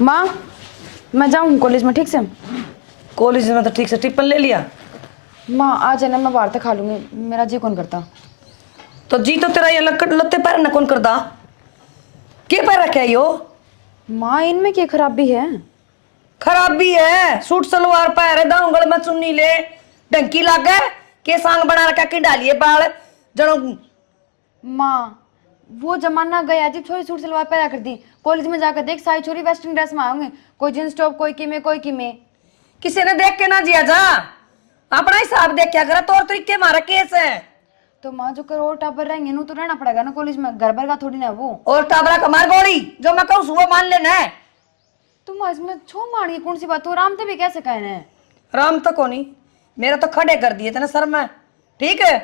माँ मैं जाऊँ कॉलेज में ठीक से? कॉलेज में तो ठीक से टिफिन ले लिया। माँ आज है ना मैं बाहर तक खा लूंगी, मेरा जी कौन करता। तो जी तो तेरा ये लत्ते पैर न कौन करदा? के पैर रखे यो? माँ इनमें क्या खराबी है? खराबी है, सूट सलवार पैर है, दांगल में चुन्नी ले डंकी लागे के सांग बना रखा कि डालिए बाल जनो। माँ वो जमाना गया जब छोरी सूट सलवार पहना करती। कॉलेज में जाकर देख सारी छोरी वेस्टर्न ड्रेस में आएंगे, कोई जींस टॉप, कोई किमे कोई किमे। किसी ने देख के ना जिया जा, अपना हिसाब देख क्या करा, तौर तरीके मारा केस है। तो माँ जो करोड़ टापर रहेंगे नु तो रहना पड़ेगा ना कॉलेज में, घर भर का थोड़ी ना वो। और टाबरा कमार गोली जो मैं कहूँ सुबह मान लेना है। तुम इसमें छो मारनी कौन सी बात हो? राम तो भी कैसे कहने? राम तो कोनी, मेरा तो खड़े कर दिए थे ना सर में, ठीक है।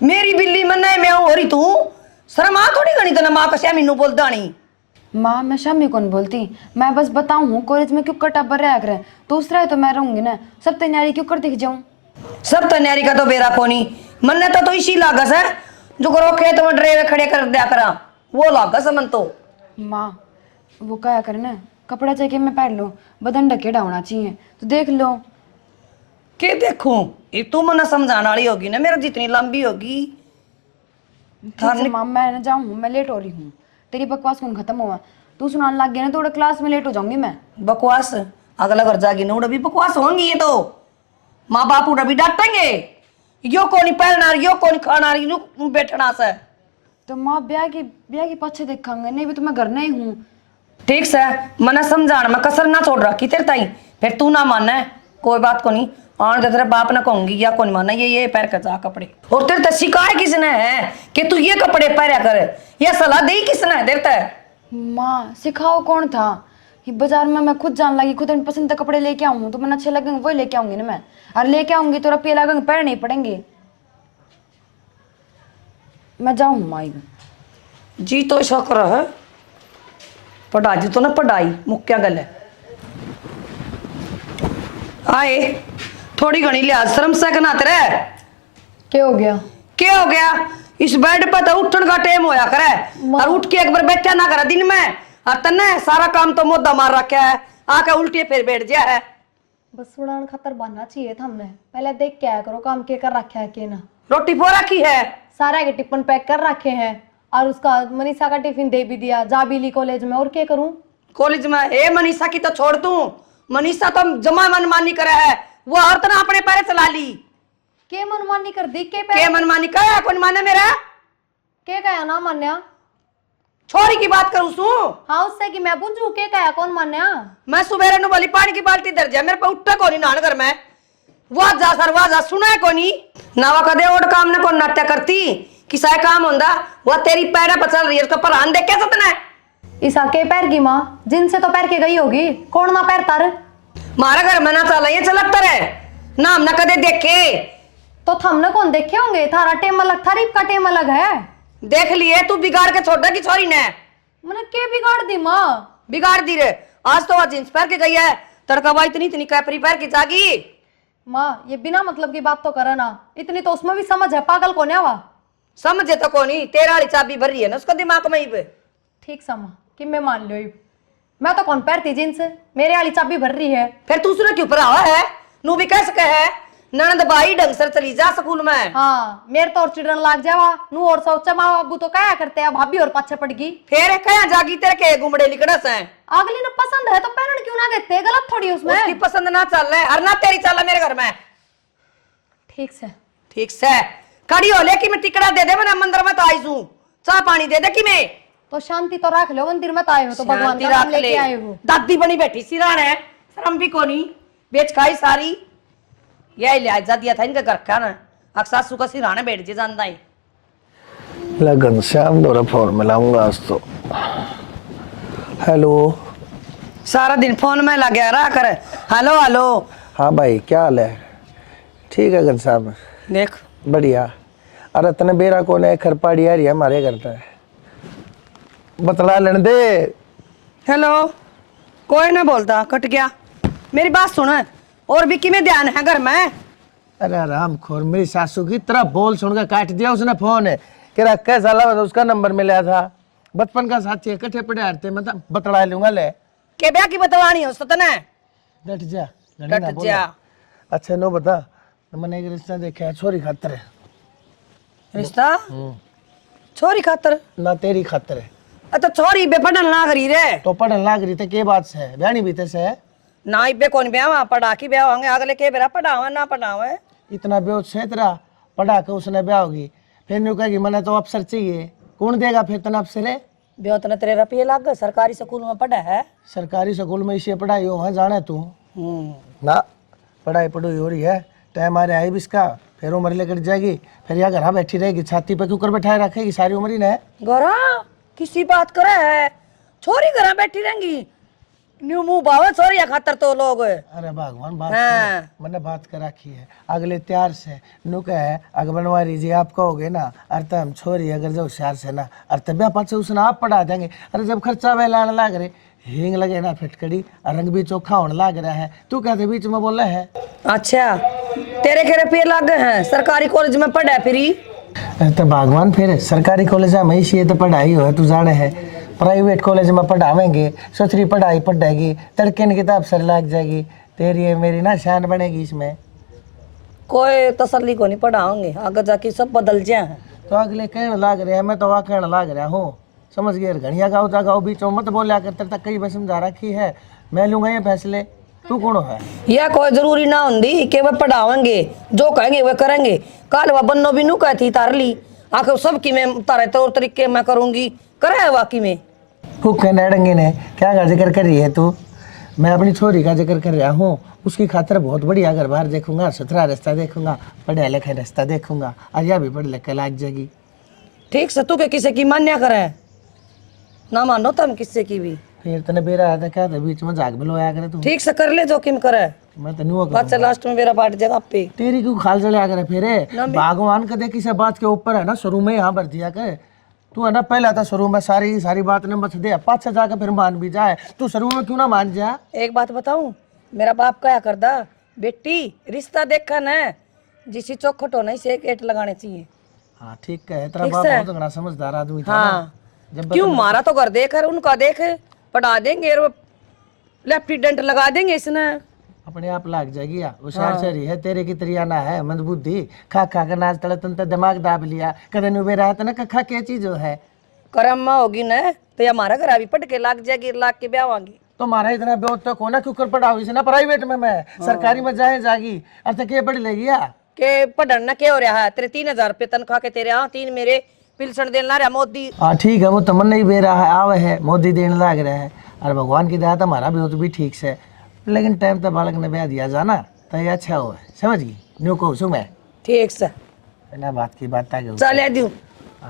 मेरी बिल्ली मन्ना मैं हो रही तू शर्म आ थोड़ी गणी तो माँ कश्या मीनू बोल दानी। माँ मैं शामी कौन बोलती, मैं बस बताऊँ कॉलेज में क्यों कटा पर रहा करे, दूसरा है तो मैं रहूंगी ना, सब तैयारी क्यों कर दिख जाऊँ। सब तैयारी का तो बेरा कोनी, मन्ने तो इसी लागस है जो करो खेत में ड्रेवे खड़े कर दिया करा, वो लागस मन तो। माँ वो क्या करे ना, कपड़ा चाहिए मैं पहन लो, बदन ढकेड़ा होना चाहिए, तो देख लो। के देखूं? ये तू मना समझाने वाली होगी ना, मेरा जितनी लंबी होगी। माँ मैं ना जाऊँ, मैं लेट हो रही हूँ, तेरी बकवास कौन खत्म हुआ? तू सुनाने लग गया ना थोड़ा, क्लास में लेट हो जाऊंगी मैं। बकवास अगला घर जागी ना उड़ा भी बकवास होंगी, ये तो माँ बाप उड़ा भी डांटेंगे। यो कोनी पहनना, यो कोनी खाना, यो बैठना से। तो माँ ब्याह की पीछे देखेंगे, नहीं भी तो मैं घर नहीं हूँ। ठीक से मना समझाना, मैं कसर ना छोड़ रखी तेरे ताई, फिर तू ना मानना है कोई बात को नहीं। और तेरे बाप ना कहूंगी या कौन माना ये पैर कर जा कपड़े। और तेरे तो शिकाय किसने है कि तू ये कपड़े पहरा कर, ये सलाह दी किसने है तेरे ते? माँ सिखाओ कौन था? ये बाजार में मैं खुद जान लगी, खुद पसंद के कपड़े लेके आऊँ तो मैं अच्छे लगेंगे वही लेके आऊंगी ना मैं, और लेके आऊंगी तो रुपये लगेंगे पहनने ही पड़ेंगे। मैं जाऊँ माँ? जी तो शौकर है पढ़ाई तो ना पढ़ाई मुख्या गल है। आए थोड़ी घनी लिहाज शर्म से कना तेरे। क्या हो गया? क्या हो गया? इस बेड पर तो उठन का टाइम होया करे और उठ के एक बार बैठा ना करे दिन में, और तन्ने सारा काम तो मोदा मार रखा है, आके उल्टे फिर बैठ जा है। बस उड़ान खतर बनना चाहिए था हमने, पहले देख के आया करो काम के कर रखा है के ना। रोटी पो रखी है, सारा के टिफिन पैक कर रखे हैं, और उसका मनीषा का टिफिन दे भी दिया, जा भी ली कॉलेज में, और क्या करूं? कॉलेज में ए मनीषा की तो छोड़ दूं, मनीषा तो जमा मनमानी करे है, वो और तरह अपने पैर चला ली। के मनमानी कर दी? के मनमानी का कौन माने मेरा? के कहा ना मान्या? छोरी की बात करूं सू? हाँ उससे कि मैं पूछूं के कहा कौन मान्या? मैं सुबह नु वाली पानी की बाल्टी दर जा, मेरे पे उठता कोनी नान घर में, वाह जा सर वाह जा सुना है कोनी नावा कदे और काम ने कौन नाट्य करती किसा काम होंदा, वो तेरी पैर पर चल रही है, उसका परान देख के सतना है। ईसा के पैर की माँ जिनसे तो पैर के गई होगी, कौन ना पैर तर? मारा घर में ना चला ये चलता रहे नाम ना कदे देखे। तो थमने कौन देखे होंगे? थारा टेम अलग, थारीफ का टेम अलग है। देख लिए तू बिगाड़ के छोड़ की छोरी ने। मैंने के बिगाड़ दी माँ? बिगाड़ दी रे, आज तो वह जींस पहन के गई है, तड़का भाई इतनी इतनी कैपरी पहन के जागी। माँ ये बिना मतलब की बात तो करे ना, इतनी तो उसमें भी समझ है, पागल कौन है वह? समझे तो कोनी, तेरा वाली चाबी भर रही है ना उसका दिमाग में ही पे। ठीक समा कि मैं मान लो, मैं तो कौन पैरती जींस, मेरे वाली चाबी भर रही है। फिर दूसरे के ऊपर आवा है, नू भी कैसे कहे ननद भाई ढंग से चली जा स्कूल में। हाँ मेरे तो और चिड़न लाग जावा नू, और सोचा माँ बाबू तो क्या करते हैं, भाभी और पाछे पड़ गई। फिर कया जागी तेरे के गुमड़े लिकड़स हैं। अगली ने पसंद है तो पहन क्यों ना देते, गलत थोड़ी उसमें। उसकी पसंद ना चल रहा है और ना तेरी चल मेरे घर में। ठीक से ठीक से खड़ी हो ले कि मैं टिकड़ा दे दे, मैं मंदिर में तो आई हूं, चाह पानी दे दे कि मैं तो शांति तो रख लो, मंदिर में तो आए हो तो भगवान का नाम लेके आए हो। दादी बनी बैठी सिरान है, शर्म भी कोनी, बेच खाई सारी यही लिहाजा दिया था इनका घर का ना, सासू का सिराने बैठ जे जानता है। लगन श्याम दोरा फोन मिलाऊंगा आज तो। हेलो सारा दिन फोन में लगे रहा कर, हेलो हेलो। हाँ भाई क्या हाल है? ठीक है घनश्याम, देख बढ़िया। अरे तने बेरा कौन है, खरपाड़ी आ रही है हमारे घर पे, बतला लेने दे। हेलो कोई ना बोलता, कट गया। मेरी बात सुन, और भी किमें ध्यान है घर में? अरे राम खोर, मेरी सासू की तरह बोल सुन कर काट दिया उसने फोन, है कह रहा कैसा लगा, उसका नंबर मिला था, बचपन का साथी है, इकट्ठे पढ़े हारते, मतलब बतला लूंगा ले। के ब्याह की बतवानी हो तने डट जा घणी डट ना बोल। जा। अच्छा नो बता, मैंने एक रिश्ता देखा है छोरी खातर है। रिश्ता छोरी खातर ना तेरी खातर है। तो छोरी बे पढ़न लाग रही रे तो पढ़न लाग रही थे के बात से है, ब्यानी बीते से है। ना इबे कौन ब्याह पढ़ा की ब्याह होंगे अगले के बेरा पढ़ावे ना पढ़ावे। इतना बेहोश से तेरा, पढ़ा के उसने ब्याह होगी, फिर न्यू कहेगी मैंने तो अफसर चाहिए, कौन देगा फिर तना अफसर है। ब्याह तने तेरे रुपये लग गए, सरकारी स्कूल में पढ़ा है। सरकारी स्कूल में इसे पढ़ाई हो है जाने तू ना, पढ़ाई पढ़ाई हो रही है, टाइम आ रहा है इसका, फिर उम्र लेकर जाएगी, फिर यहाँ घर बैठी रहेगी, छाती पे कुकर बैठाए रखेगी सारी उम्र ही ने। गोरा किसी बात करे है, छोरी घर बैठी रहेंगी न्यू मुंह बावे छोरी खातर तो लोग। अरे भगवान बात हाँ। मैंने बात कर रखी है अगले त्यार से नु कहे अगर बनवारी जी आप कहोगे ना अरे हम छोरी अगर जो होशियार से ना अरे तब पाछे उसने आप पढ़ा देंगे। अरे जब खर्चा वे लाने लाग रहे हींग लगे ना फिटकड़ी रंग भी चोखा होने लाग रहा है, तू कहते बीच में बोल रहा है। अच्छा तेरे के रुपये लग गए हैं, सरकारी कॉलेज में पढ़ा फिरी। तो भगवान फिर सरकारी कॉलेज में इसी तो पढ़ाई हो तू जाने है, प्राइवेट कॉलेज में पढ़ावेंगे सोचरी पढ़ाई पढ़ेगी तड़के की किताब सर लग जाएगी, तेरी मेरी ना शान बनेगी इसमें। कोई तसल्ली को नहीं पढ़ाओगे, आगे जाके सब बदल जाए। तो अगले कहने लाग रहे हैं, मैं तो वहाँ कहने लाग रहा हूँ समझ गए। घड़िया गाँव जा गाँव बीच में मत बोलिया कर, तेरे तक कई बार समझा रखी है, मैं लूंगा ये फैसले, तू कौन है। यह कोई जरूरी ना होंगी कि वह पढ़ावेंगे, जो कहेंगे वह करेंगे। कल वह बन्नो भी नू कहती तार ली आखिर सब की मैं तारे तौर तरीके मैं करूंगी करे वाकई में। फूके नड़ंगे ने क्या का जिक्र कर रही है तू, मैं अपनी छोरी का जिक्र कर रहा हूँ, उसकी खातर बहुत बढ़िया घर बार देखूंगा, सुथरा रास्ता देखूंगा, पढ़े लिखे रास्ता देखूंगा, और यह भी पढ़ लिख के लाग जाएगी। ठीक से तू के किसी की मान्या करे ना मानो तुम किसी की भी, फिर तने बेरा आता क्या था बीच में जाग बिलोया करे तू। ठीक से कर ले जोखिम करे, मैं तो नुआ बात से लास्ट में मेरा बाट जगह पे तेरी क्यों खाल चढ़ा करे फिर भगवान कदे किसी बात के ऊपर है ना शुरू में यहाँ भर दिया कर। तू है ना पहला था शुरू में सारी बात ने मत दे, पाछा जाकर फिर मान भी जाए, तू शुरू में क्यों ना मान जा। एक बात बताऊं, मेरा बाप क्या करदा बेटी रिश्ता देखा न जिसी चौखट होना से एक एट लगाने चाहिए। हाँ ठीक है, तेरा बाप बहुत बड़ा समझदार आदमी था हाँ ना। जब क्यों मारा तो घर देख उनका देख पढ़ा देंगे और लेफ्टिनेंट लगा देंगे इसने अपने आप लाग जाएगी या होशियार शहरी है, तेरे की तरिया ना है मंदबुद्धि, खा खा कर नाच तड़े तुम तो दिमाग दाब लिया कदे नुबे रहा था ना कखा क्या चीज है। करम में होगी न तो ये हमारा घर अभी पट के लाग जाएगी, लाग के ब्याह होंगी। तो मारा इतना बेहोश तो कोना क्यों कर पड़ा इसे ना प्राइवेट में मैं सरकारी में जाए जागी अर्थ के पढ़ लेगी या के पढ़ना क्या हो रहा है, तेरे 3,000 रुपये तनख्वाह के तेरे हाँ 3 मेरे पिलसन देना रहा मोदी। हाँ ठीक है, वो तमन नहीं दे रहा है आवे है मोदी देने लग रहा है, और भगवान की दया तो हमारा भी भी ठीक से, लेकिन टाइम तो बालक ने ब्याह दिया जाना तो ये अच्छा हुआ समझ गई न्यू कहूँ सु मैं ठीक से बिना बात की बात आ गई चल दूं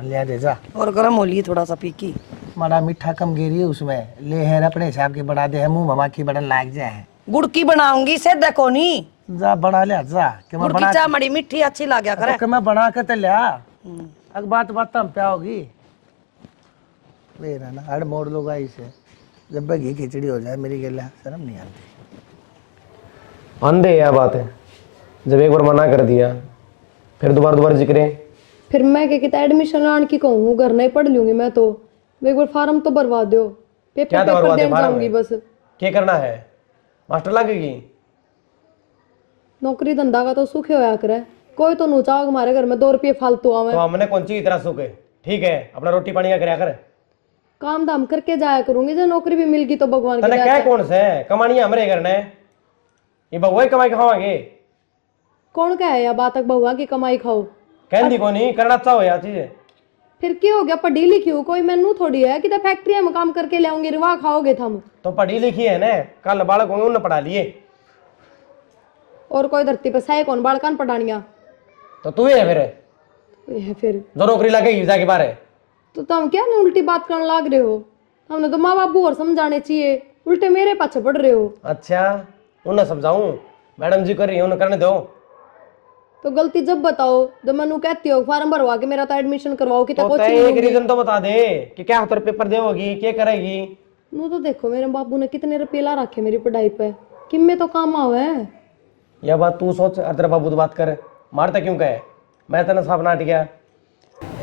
लिया दे जा और गर्म हो लिए थोड़ा सा पीकी बड़ा मीठा कम गिरी है उसमें, ले है अपने हिसाब के बढ़ा दे है मुंह ममा की बड़न लाग जाए गुड़ की बनाऊंगी से देखो नी जा बना लिया जा कि मैं गुड़ की चाय बड़ी मीठी अच्छी लग गया करे कि मैं बना के तो लिया अग बात बात हम क्या होगी मेरा ना हर मोड़ लोग आई से जब घी खिचड़ी हो जाए मेरी गला शर्म नहीं आती। अंधे यह बात है, जब एक बार मना कर दिया फिर दोबारा जिक्र फिर मैं क्या कहता एडमिशन लाने की कहूँ, घर नहीं पढ़ लूंगी मैं तो, एक बार फार्म तो भरवा दो, क्या पेपर तो भरवा दे देने फार्म जाऊंगी में? बस। क्या करना है, मास्टर लगेगी? नौकरी धंधा का तो सुख होया करे, कोई तो नूचा हमारे घर में 2 रुपये फालतू आवे। तो हमने कौन सी इतना सुख है, ठीक है अपना रोटी पानी का कराया कर, काम धाम करके जाया करूंगी, जो नौकरी भी मिल गई तो भगवान की तने दया क्या से। कौन से कमानी हमारे घर ने, ये बहुआ कमाई खावांगे। कौन क्या है या बात तक बहुआ की कमाई खाओ, कहती को नहीं करना अच्छा हो यार चीज। फिर क्या हो गया, पढ़ी लिखी हो कोई मैनू थोड़ी है कि फैक्ट्री में काम करके ले आऊंगी, रिवा खाओगे थम। तो पढ़ी लिखी है ना, कल बालक होंगे उन्हें पढ़ा लिए, और कोई धरती पे सही कौन बालकान पढ़ानिया, तो तू ही है फिर जो नौकरी लगेगी जाके बारे। तो तुम क्या नहीं उल्टी बात करने लग रहे हो, हमने तो माँ बापू और समझाने चाहिए, उल्टे मेरे पाछे पड़ रहे हो। अच्छा उन्हें समझाऊं, मैडम जी कर रही है उन्हें करने दो। तो गलती जब बताओ जब मैनू कहती हो फार्म भरवा के मेरा तो एडमिशन करवाओ कि तो तय एक रीजन तो बता दे कि क्या तेरे पेपर देगी क्या करेगी। नू तो देखो मेरे बाबू ने कितने रुपये ला रखे मेरी पढ़ाई पे, कि में तो काम आवे है। यह बात तू सोच, तेरे बाबू तो बात करे मारता क्यों कहे, मैं तेना साफ नाट गया।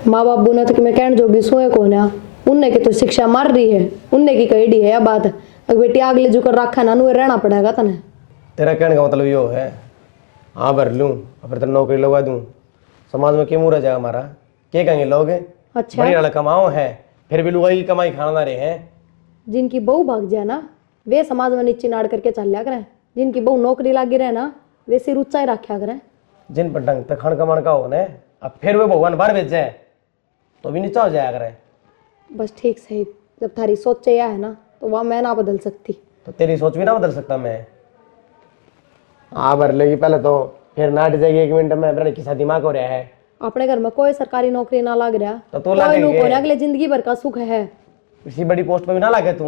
माँ बाबू ने तो कि मैं कहने जोगी सोए कौन है, उनने की तो शिक्षा मार रही है, उनने की कही डी है यह बात, अगर बेटी अगले जो कर रखा है ना नुए रहना पड़ेगा तने। तेरा कहने का मतलब यो है हाँ भर लूँ और फिर तेरा नौकरी लगवा दूँ, समाज में क्यों मुँह रह जाएगा हमारा? क्या कहेंगे लोग? अच्छा बड़ी वाला कमाओ है फिर भी लुगाई की कमाई खाना रहे हैं। जिनकी बहू भाग जाए ना वे समाज में नीचे नाड़ करके चल लिया करें, जिनकी बहू नौकरी लागी रहे ना वे सिर ऊंचा ही रखा करें। जिन पर ढंग तक खण कमान का हो ने अब फिर वे भगवान बाहर भेज जाए तो भी नीचा हो जाया करे। बस ठीक सही, जब थारी सोच यह है ना तो वह मैं ना बदल सकती। तो तेरी सोच भी ना बदल सकता मैं। हाँ भर लेगी पहले तो फिर नाट जाएगी 1 मिनट में मेरा किसा दिमाग हो रहा है। अपने घर में कोई सरकारी नौकरी ना लग रहा तो तू कोई लगेंगे। नौकरी होने अगले जिंदगी भर का सुख है। किसी बड़ी पोस्ट पे भी ना लगे तू,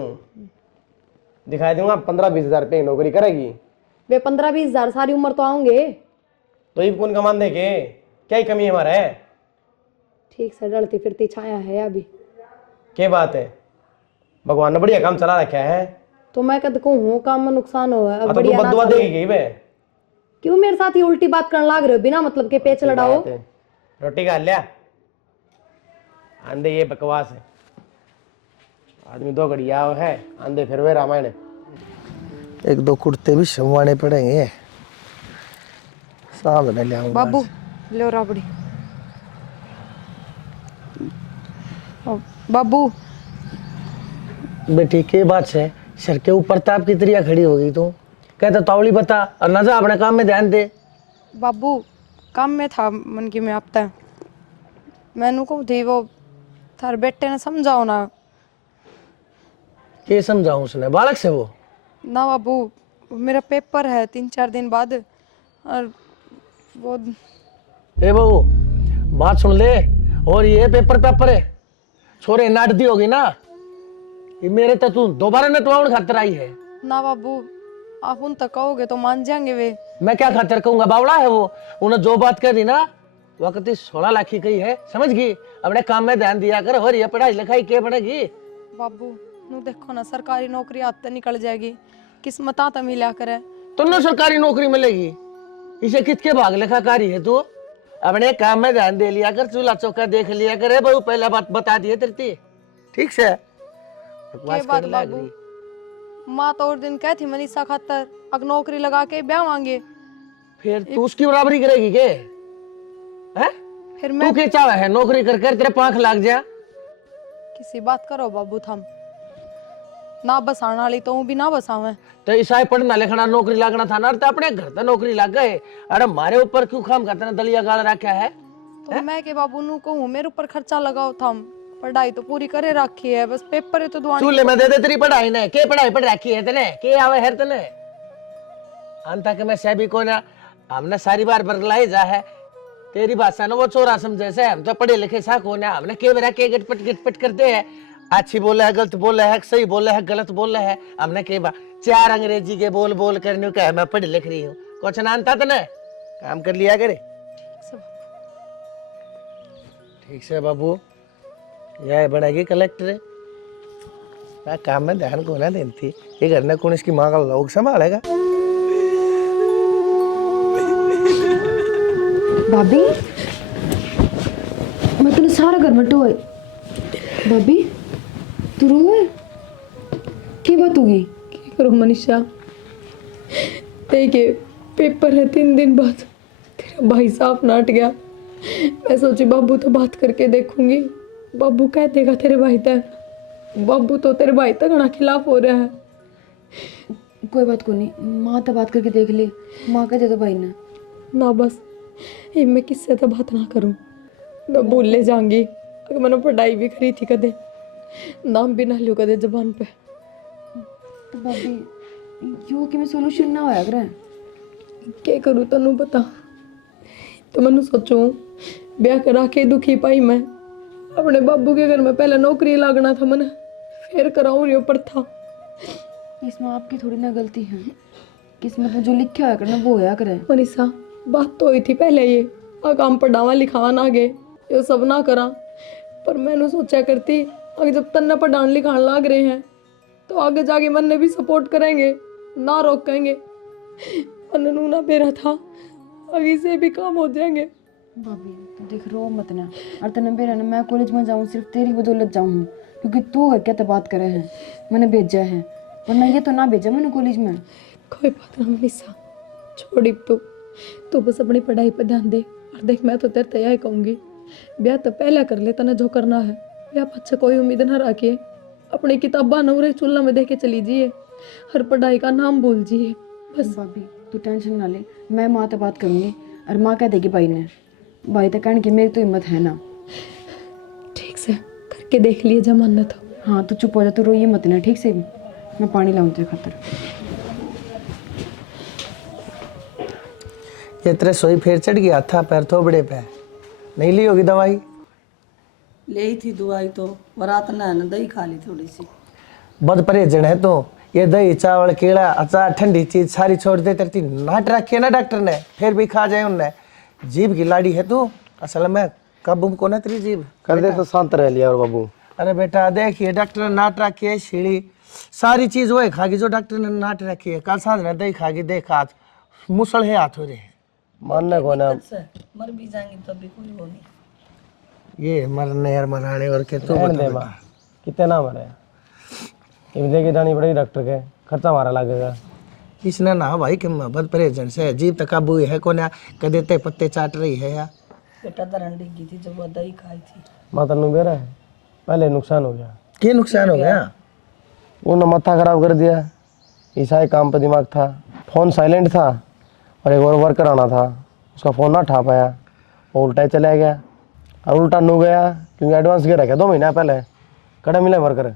दिखाई दूंगा 15-20 हजार रुपये की नौकरी करेगी। वे 15-20 हजार सारी उम्र तो आऊंगे। तो ये कौन कमान देके क्या ही कमी है हमारा है? ठीक से डलती फिरती छाया है अभी। क्या बात है, भगवान ने बढ़िया काम चला रखा है। तो मैं कद को हूँ काम में नुकसान हो तो तू बददुआ देगी गई वे। क्यों मेरे साथ ही उल्टी बात करने लाग रहे हो बिना मतलब के पेच लड़ाओ। रोटी खा लिया आंधे ये बकवास है। आदमी 2 घड़ी आओ है आंधे फिर वे रामायण। 1-2 कुर्ते भी संवाने पड़ेंगे, सामने ले आऊंगा। बाबू लो राबड़ी। बाबू बेटी के बात से सर के ऊपर ताप की तरिया खड़ी हो गई तू? कहता तावली बता और ना जा अपने काम में ध्यान दे। बाबू काम में था मन की में आपता मैनू को थी वो थार बेटे ने समझाओ ना। के समझाऊं उसने बालक से वो? ना बाबू मेरा पेपर है 3-4 दिन बाद और वो ए बहू बात सुन ले, और ये पेपर है छोरे नाटदी होगी ना ये मेरे तो तू दोबारा नटवाउन खातर आई है। ना बाबू आप उन तक कहोगे तो मान जाएंगे वे। मैं क्या खातर कहूंगा, बावड़ा है वो। उन्हें जो बात कह दी ना वक्त 16 लाख की कही है, समझ गई? अपने काम में ध्यान दिया कर, हो रही है पढ़ाई लिखाई के बढ़ेगी। बाबू नु देखो ना सरकारी नौकरी आते निकल जाएगी, किस्मत आता मिला करे तो न सरकारी नौकरी मिलेगी। इसे किसके भाग लेखाकारी है तू? अपने काम में ध्यान दे लिया कर, चूल्हा चौका देख लिया करे। बहू पहला बात बता दिए तेरी, ठीक से के बात बाबू माँ तो और दिन कहती मनीषा खातर अग नौकरी लगा के ब्याह मांगे। फिर तू उसकी बराबरी करेगी के? हैं? फिर तू मैं क्या चाहे है नौकरी कर कर तेरे पांख लाग जा? किसी बात करो बाबू थम ना बसाने वाली तो भी ना बसावे। तो ईसाई पढ़ना लिखना नौकरी लागना था ना, तो अपने घर तो नौकरी लग गए। अरे हमारे ऊपर क्यों खाम करते ना दलिया गाल रखा है? तो मैं के बाबू नु कहूँ मेरे ऊपर खर्चा लगाओ थम, पढ़ाई तो पूरी करे रखी है बस पेपर है तो दुआनी। चूल्हे में दे दे तेरी पढ़ाई ने, के पढ़ाई पढ़ रखी है तने? के आवे है तने? अंता के मैं सभी को ना हमने सारी बार बरगलाई जा है तेरी भाषा ना वो चोरा समझे से। हम तो पढ़े लिखे सा को ना हमने के बेरा के गिटपट करते हैं। अच्छी बोले है, गलत बोले है, सही बोले है, गलत बोले है। हमने के 4 अंग्रेजी के बोल करने का मैं पढ़ लिख रही हूँ, कुछ ना अंता तने काम कर लिया करे। ठीक से बाबू यह बनेगी कलेक्टर। मैं काम में ध्यान को ना देती, ये घर ने कौन इसकी माँ का लोग संभालेगा? भाभी मैं तेने सारा घर में टोए। भाभी तू रोए की बात होगी? क्या करूँ मनीषा, देखिए पेपर है 3 दिन बाद, तेरा भाई साहब नाट गया। मैं सोची बाबू तो बात करके देखूंगी, बाबू कह देगा तेरे भाई तक, बाबू तो तेरे भाई तक ना खिलाफ हो रहा है। कोई बात को नहीं, माँ तो बात करके देख ले, माँ कह दे तो भाई ने ना बस ये मैं किससे तो बात ना करूं, मैं भूल ले जाऊंगी। अगर मैंने पढ़ाई भी करी थी कदे, नाम भी ना लियो कदे जबान पे। तो भाभी यो कि मैं सोल्यूशन ना होया करे क्या करूँ तनु बता। तो मैंने सोचूं ब्याह करा के दुखी पाई मैं अपने बाबू के घर में, पहले नौकरी लागना था मैंने, फिर कराऊं रियो पर था। इसमें आपकी थोड़ी ना गलती है, किस्मत में जो लिखा होया करना वो होया करे। मनीषा बात तो हुई थी पहले ये काम पढ़ावा लिखावा ना गे ये सब ना करा, पर मैंने सोचा करती अगर जब तन्ना पढ़ाने लिखाने लाग रहे हैं तो आगे जाके मन ने भी सपोर्ट करेंगे ना रोकेंगे। मननू ना बेरा था आगे से भी काम हो जाएंगे। भाभी तू देख रो मत ना, और तने बेरा ना मैं कॉलेज में जाऊँ सिर्फ तेरी बदौलत जाऊँ, क्योंकि तू घर क्या तो बात करे हैं मैंने भेजा है। वरना ये तो ना भेजा मैंने कॉलेज में। कोई बात ना मनीषा, छोड़ी तू बस अपनी पढ़ाई पर ध्यान दे। और देख मैं तो तेरे तैयार कहूँगी, ब्याह तो पहले कर लेता ना जो करना है। ब्याह अच्छा कोई उम्मीद ना रखिए, अपनी किताबा नूरे चूल्हा में देख के चली जाइए, हर पढ़ाई का नाम भूल जाइए बस। भाभी तू टेंशन ना ले, मैं माँ से बात करूंगी और माँ कह देगी भाई तो कहने की मेरी तो हिम्मत है ना। ठीक से करके देख लिए जमाना तो। हाँ तू चुप हो जा, तू रोइए मत ना, ठीक से। मैं पानी लाऊं तेरे खातर। ये तेरे सोई फिर चढ़ गया था पैर थोबड़े पे, नहीं ली होगी दवाई? ले थी दवाई तो रात ना दही खा ली थोड़ी सी। बहुत परहेजन है तो। ये दही चावल केला अचार ठंडी चीज सारी छोड़ दे, तेरी नाट रखी है ना डॉक्टर ने, फिर भी खा जाए उनने। जीभ की लाड़ी है तू, असल में कब को ना तेरी जीभ कर दे तो शांत रह लिया और बाबू। अरे बेटा देखिए, डॉक्टर ने नाट रखी है सीढ़ी, सारी चीज वही खागी जो डॉक्टर ने नाट रखी है। कल सांझ ने दही खागी, देख हाथ मुसल है हाथ हो रहे हैं। मानने को ना मर भी जाएंगे तब भी कोई वो नहीं। ये मरने और मराने और के तू रहने दे माँ, कितने मरे, ये भी लेके जानी पड़ेगी डॉक्टर के, खर्चा हमारा लगेगा। इसने ना भाई कि बहुत परहेजन से जीव तक काबू है को ना कदे ते पत्ते चाट रही है या बेटा दरन डिग्गी थी जब वो दही खाई थी। माता नु बेरा है, पहले नुकसान हो गया। क्या नुकसान हो गया? उन्होंने माथा खराब कर दिया, ईसाई काम पर दिमाग था, फोन साइलेंट था और एक और वर्कर आना था, उसका फ़ोन ना उठा पाया, वो उल्टा ही चला गया। और उल्टा नू गया क्योंकि एडवांस गिर रखा 2 महीना पहले, कड़ा मिले वर्कर।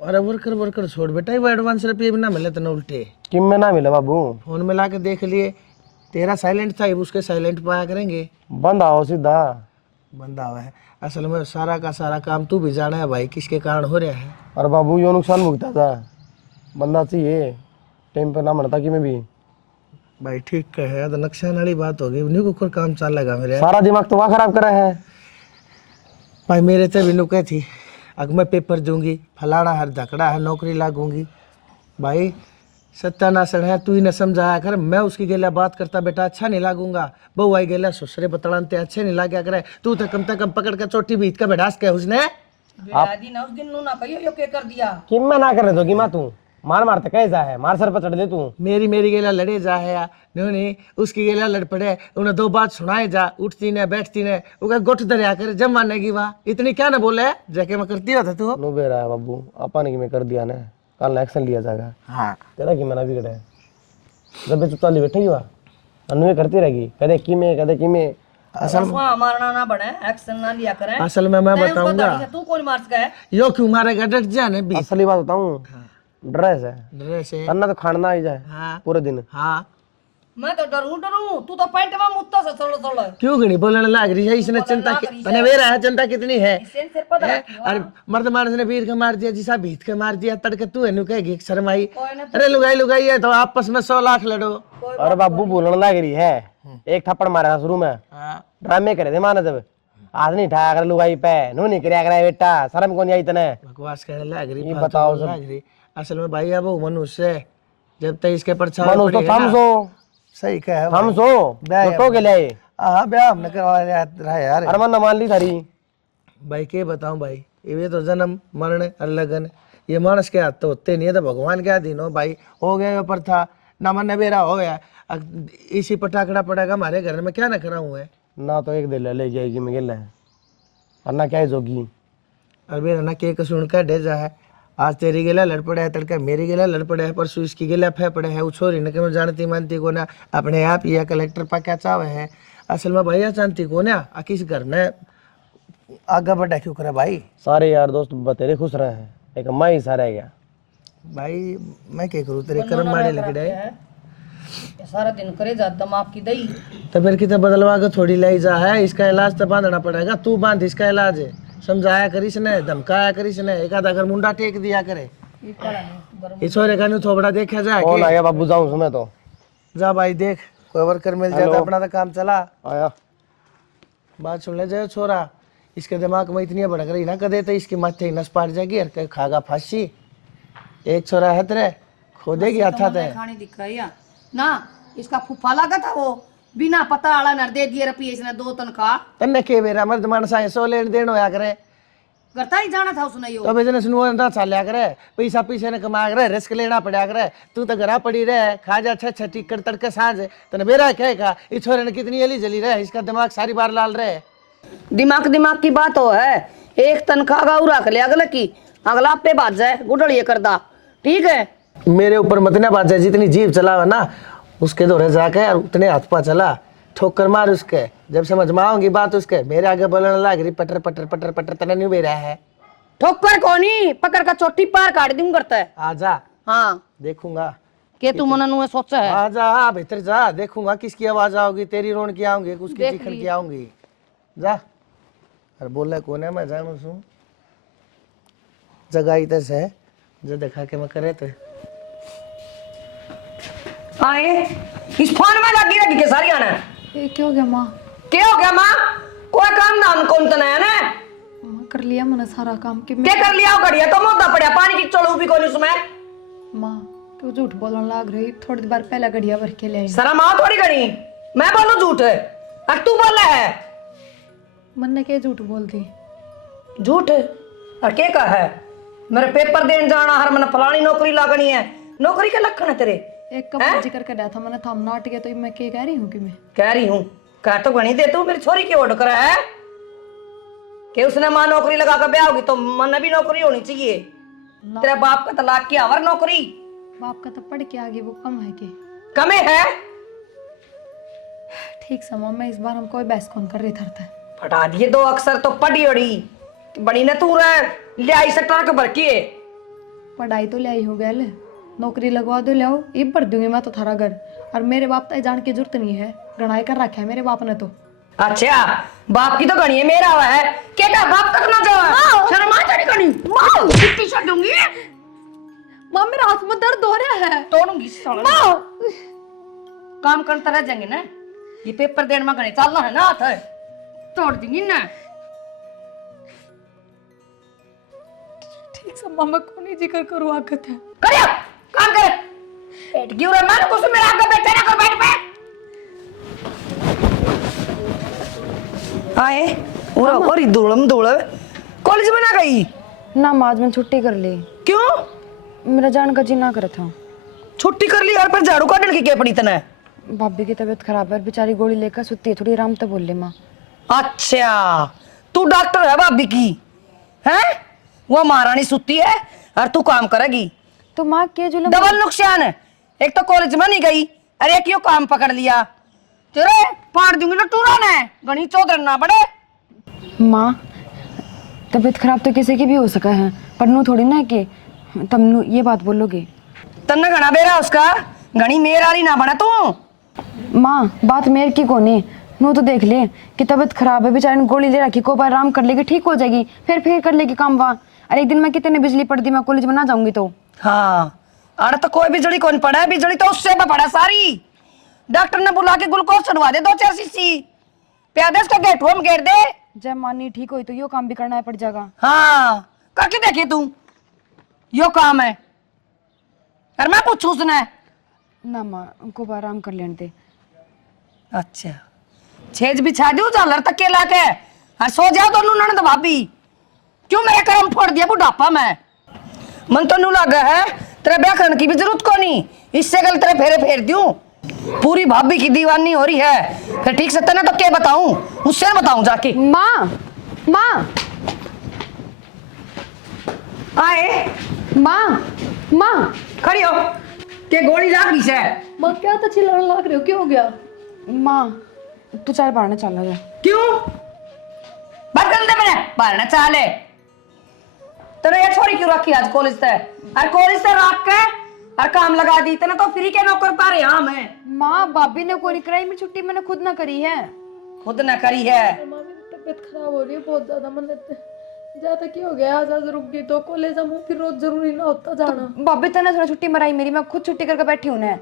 अरे वर्कर छोड़ बेटा, वो एडवांस रुपये भी ना मिले तो उल्टे किम में ना मिले बाबू, फोन में ला के देख लिए, तेरा साइलेंट था उसके साइलेंट पाया करेंगे। बंद आओ सीधा। बंदा हुआ है असल में, सारा का सारा काम तू भी जाना है भाई किसके कारण हो रहा है। और बाबू यो नुकसान भुगता था, बंदा चाहिए टाइम पर ना मरता कि मैं भी। भाई ठीक है, तो नुकसान वाली बात होगी, नहीं को काम चल लगा मेरे। सारा दिमाग तो वहाँ खराब करा है। भाई मेरे तो भी नुके थी, अग मैं पेपर दूंगी, फलाना हर धकड़ा है, नौकरी लागूंगी। भाई सत्यानाशन है, तू ही न समझाया कर, मैं उसकी गेला बात करता बेटा अच्छा नहीं लागूंगा। बहू आई गेला ससुरे बतलानते अच्छे नहीं लाग्या करे, तू तो कम से कम पकड़ कर चोटी बीत का बैठास के उसने। उस दिन नू ना कहियो यो के कर दिया। किम में ना करने दो कि माँ तू मार मारते कैसा है, मार सर पर चढ़ दे तू। मेरी गेला लड़े जा है या नहीं, उसकी गेला लड़ पड़े, उन्हें 2 बात सुनाए जा, उठती ने बैठती ने वो गुट दरिया करे जब मानने की वाह इतनी क्या ना बोले जाके मैं करती होता तू। नो बेरा है बाबू, अपन की मैं कर दिया ना, कल एक्शन लिया जाएगा। हाँ तेरा कि मैंने बिगड़े जब भी चुपचाली बैठेगी वहाँ अनुए करती रहेगी, कदे कि में असल मारना ना बने, एक्शन ना लिया करें। असल में मैं बताऊंगा तू कौन मार सका है? यो क्यों मारेगा, डट जाने भी असली बात बताऊं, ड्रेस है ड्रेस है। करना तो खाना ही जाए हाँ पूरे दिन। हाँ मैं तो डरू तू तो पैंट में मुत्ता से थोड़ा क्यों घड़ी बोलने लग रही है, इसने चिंता मैंने मेरा है चिंता कितनी है। सिर पर अरे मर्द मानस ने वीर के मार दिया, जिसा भीत के मार दिया, तड़के तू है कहेगी शर्माई। अरे लुगाई है तो आपस में 100 लाख लड़ो। और बाबू बोलने लग रही है, एक थप्पड़ मारा शुरू में, हाँ ड्रामे करे थे माना जब हाथ नहीं उठाया कर लुगाई पे, नू नहीं कराया करे बेटा, शर्म कौन आई तने। बकवास कहने लग रही, ये बताओ सब। लग रही असल में भाई अब वो मनुष्य है, जब तक इसके परछाई मनुष्य तो पड़ेगा ना। समझो सही कहे हम सो तो के लिए हाँ ब्याह हमने करवा रहा है यार। अरे मन मान ली थारी भाई के बताऊं भाई, ये तो जन्म मरण और लगन ये मानस के हाथ तो होते नहीं है, तो भगवान के अधीन हो भाई। हो गया पर था ना मन बेरा हो गया, इसी पटाखड़ा पड़ेगा हमारे घर में, क्या ना करा हुआ है ना, तो एक दिल ले जाएगी मैं गिल है और ना क्या जोगी। और बेरा ना के सुन कर डेजा है, आज तेरी गेला लड़ पड़ा है, तड़का मेरी गेला लड़ पड़ा है, परसों इसकी गेला फै पड़ा है, वो छोरी न के जानती मानती को ना, अपने आप ही कलेक्टर पा क्या चावे है। असल में भैया जानती को ना किस घर में आगे बढ़ा क्यों करे भाई। सारे यार दोस्त बतेरे खुश रहे हैं, एक अम्मा ही सारा गया भाई मैं क्या करूँ, तेरे कर्म माड़े लग रहे सारा दिन करे जा दिमाग की दही। तो फिर कितना बदलवा के थोड़ी लाई जा है, इसका इलाज तो बांधना पड़ेगा, तू बांध इसका इलाज है, समझाया करिस ने, धमकाया करिस ने, एक आधा अगर मुंडा टेक दिया करे। ये छोरे का थोबड़ा देखा जाए कौन आ गया बाबू, जाऊं समय तो जा भाई देख कोई वर्कर मिल जाता, अपना तो काम चला। आया बात सुन ले जाए छोरा, इसके दिमाग में इतनी भड़क रही ना कदे तो इसकी माथे नस पाट जाएगी और खागा फांसी। एक छोरा है तेरे खोदेगी हाथा ते खाने दिख रही है ना, इसका फूफा लगा था वो बिना पता आला नर दे दिए रुपये इसने 2 तनख्वाह। तन्ने के बेरा मर्द मानसा है 100 लेन देन होया करे, करता ही जाना था उसने यो। तो बिजनेस ना चालिया करे, पैसा पीछे ने कमा करे, रिस्क लेना पड़ा करे। तू तो घरा पड़ी रहे, खा जा छह छह टिक्कर तड़के सांझ तने बेरा कहेगा इस छोरे ने कितनी अली जली रहे, इसका दिमाग सारी बार लाल रहे। दिमाग दिमाग की बात हो है, एक तनख्वाह का रख ले अगले की, अगला पे बात जाए गुडलिए करदा, ठीक है। मेरे ऊपर मत ना बात, जितनी जीभ चलावा ना उसके दौरे जाके और उतने हाथ पा चला, ठोकर मार उसके। जब समझ में आऊंगी बात उसके, मेरे आगे बोलने लग रही पटर पटर पटर पटर, तने नहीं बेरा है। ठोकर कोनी पकड़ का चोटी पार काट दूं करता है। आजा हाँ देखूंगा के तू मन नु सोचा है। आजा भीतर जा, देखूंगा किसकी आवाज आओगी, तेरी रोन की आऊंगी, उसकी चीखन की आऊंगी। जा अरे बोले कौन है, मैं जानू सू जगह इधर से जो देखा के मैं करे तो आए इस फोन में लगी रही के सारी आना। ये क्या हो गया माँ? क्या हो गया माँ? कोई काम नाम कौन तना है ना? माँ कर लिया मैंने सारा काम कि क्या कर लिया घड़िया तो मुद्दा पड़ा, पानी की चढ़ू भी कौन उसमें। माँ क्यों झूठ बोलने लग रही? थोड़ी देर पहले गड़िया भर के ले आई। सरा माँ थोड़ी घड़ी मैं बोलूं झूठ है और तू बोल रहा है मन ने क्या झूठ बोल दी? झूठ और क्या कहा है? मेरे पेपर देने जाना हर मन फलानी नौकरी लागनी है, नौकरी के लक्षण है तेरे। एक कब जिक्र कर रहा था मैंने, थाम नाट गया तो मैं क्या कह रही हूँ कि मैं कह रही हूँ कह तो गणी दे, तू मेरी छोरी की ओढ़ कर है कि उसने माँ नौकरी लगा कर ब्याह होगी तो मन भी नौकरी होनी चाहिए। तेरा बाप का तलाक किया और नौकरी बाप का तो पढ़ के आगे वो कम है कि कमे है। ठीक समा, मैं इस बार हम कोई बहस कौन कर रही था। फटा दिए दो अक्सर तो पढ़ी ओढ़ी बड़ी ने तू रह ले आई से ट्रक भर के। पढ़ाई तो ले आई हो गया, नौकरी लगवा दो, ले आओ ये भर दूंगी मैं तो थारा घर। और मेरे बाप तो जान की जरूरत नहीं है, गणाई कर रखा है मेरे बाप ने तो। अच्छा बाप की तो गणी है, मेरा हुआ है क्या बाप तक ना जाओ शर्म आ जानी गणी मां छुट्टी छोड़ दूंगी। माँ मेरे हाथ में दर्द हो रहा है, तोड़ूंगी साला। काम करता रह जाएंगे ना, ये पेपर देने में गणे चलना है ना, हाथ है तोड़ दूंगी ना। ठीक समा, मैं कौन ही जिक्र करूँ आकत है। करियो काम कर बैठ गियो रे मानो कुछ मेरे आगे बैठे ना कर बैठ पे आए और धूलम धूल कॉलेज में ना गई ना माँ आज मैंने छुट्टी कर ली। क्यों? मेरा जान का जी ना करा था। छुट्टी कर ली और पर झाड़ू काटने की क्या पड़ी तने? भाभी की तबीयत खराब है, बेचारी गोली लेकर सुती है, थोड़ी आराम तो बोल ले माँ। अच्छा तू डॉक्टर है भाभी की है, वो महारानी सुती है और तू काम करेगी तो माँ के जुलम डबल नुकसान है। एक तो कॉलेज में नहीं गई और एक यो काम पकड़ लिया, तेरे फाड़ दूंगी ना टूरा ने गणी चौधर ना बड़े। माँ तबीयत खराब तो किसी की भी हो सका है, पर नू थोड़ी ना कि तुम नू ये बात बोलोगे। तन्ने घना बेरा उसका गणी मेरा ही ना बना तू। माँ बात मेर की कोनी, नू तो देख ले कि तबीयत खराब है, बेचारी ने गोली ले रखी, को बार आराम कर लेगी ठीक हो जाएगी, फिर कर लेगी काम वहाँ। अरे एक दिन मैं कितने बिजली पड़ दी, मैं कॉलेज में ना जाऊंगी तो। हाँ अरे तो कोई बिजली कौन पड़ा है, बिजली तो उससे पे पड़ा सारी। डॉक्टर ने बुला के ग्लूकोज चढ़वा दे 2-4 शीशी, प्यादे उसका गेट में घेर दे। जब मानी ठीक हुई तो यो काम भी करना पड़ जाएगा। हाँ करके देखिए तू यो काम है और मैं पूछू उसने ना माँ उनको बार आराम कर लेने दे। अच्छा छेज बिछा दू झालर तक के लाके और सो जाओ तो नून तो भाभी क्यों मेरा काम फोड़ दिया बुढ़ापा में। मन तो नू लगा है तेरा ब्याह करने की भी जरूरत को नहीं, इससे गल तेरे फेरे फेर दूं। पूरी भाभी की दीवानी हो रही है, फिर ठीक से तेने तो क्या बताऊं, उससे बताऊं जाके। माँ माँ आए माँ माँ खड़ी हो के गोली लाग रही से। माँ क्या तो चिल्लाने लग रहे हो, क्या हो गया? माँ तू चार बारने चल रहा है। क्यों बात कर दे मैंने बाहर ना चाले तेरे ये छोरी क्यों रखी आज कॉलेज से और कॉलेज से रख के और काम लगा दी तेने तो फ्री के नौकर पा रहे हाँ मैं। माँ भाभी ने कोई कराई, मेरी छुट्टी मैंने खुद ना करी है। खुद न करी है। माँ मेरी तबीयत खराब हो रही है बहुत ज्यादा, मन ज्यादा क्या हो गया, आज रुक गई तो कॉलेज हम फिर रोज जरूरी ना होता जाना। भाभी तो ना थोड़ा छुट्टी मराई मेरी, मैं खुद छुट्टी करके बैठी हूँ ना।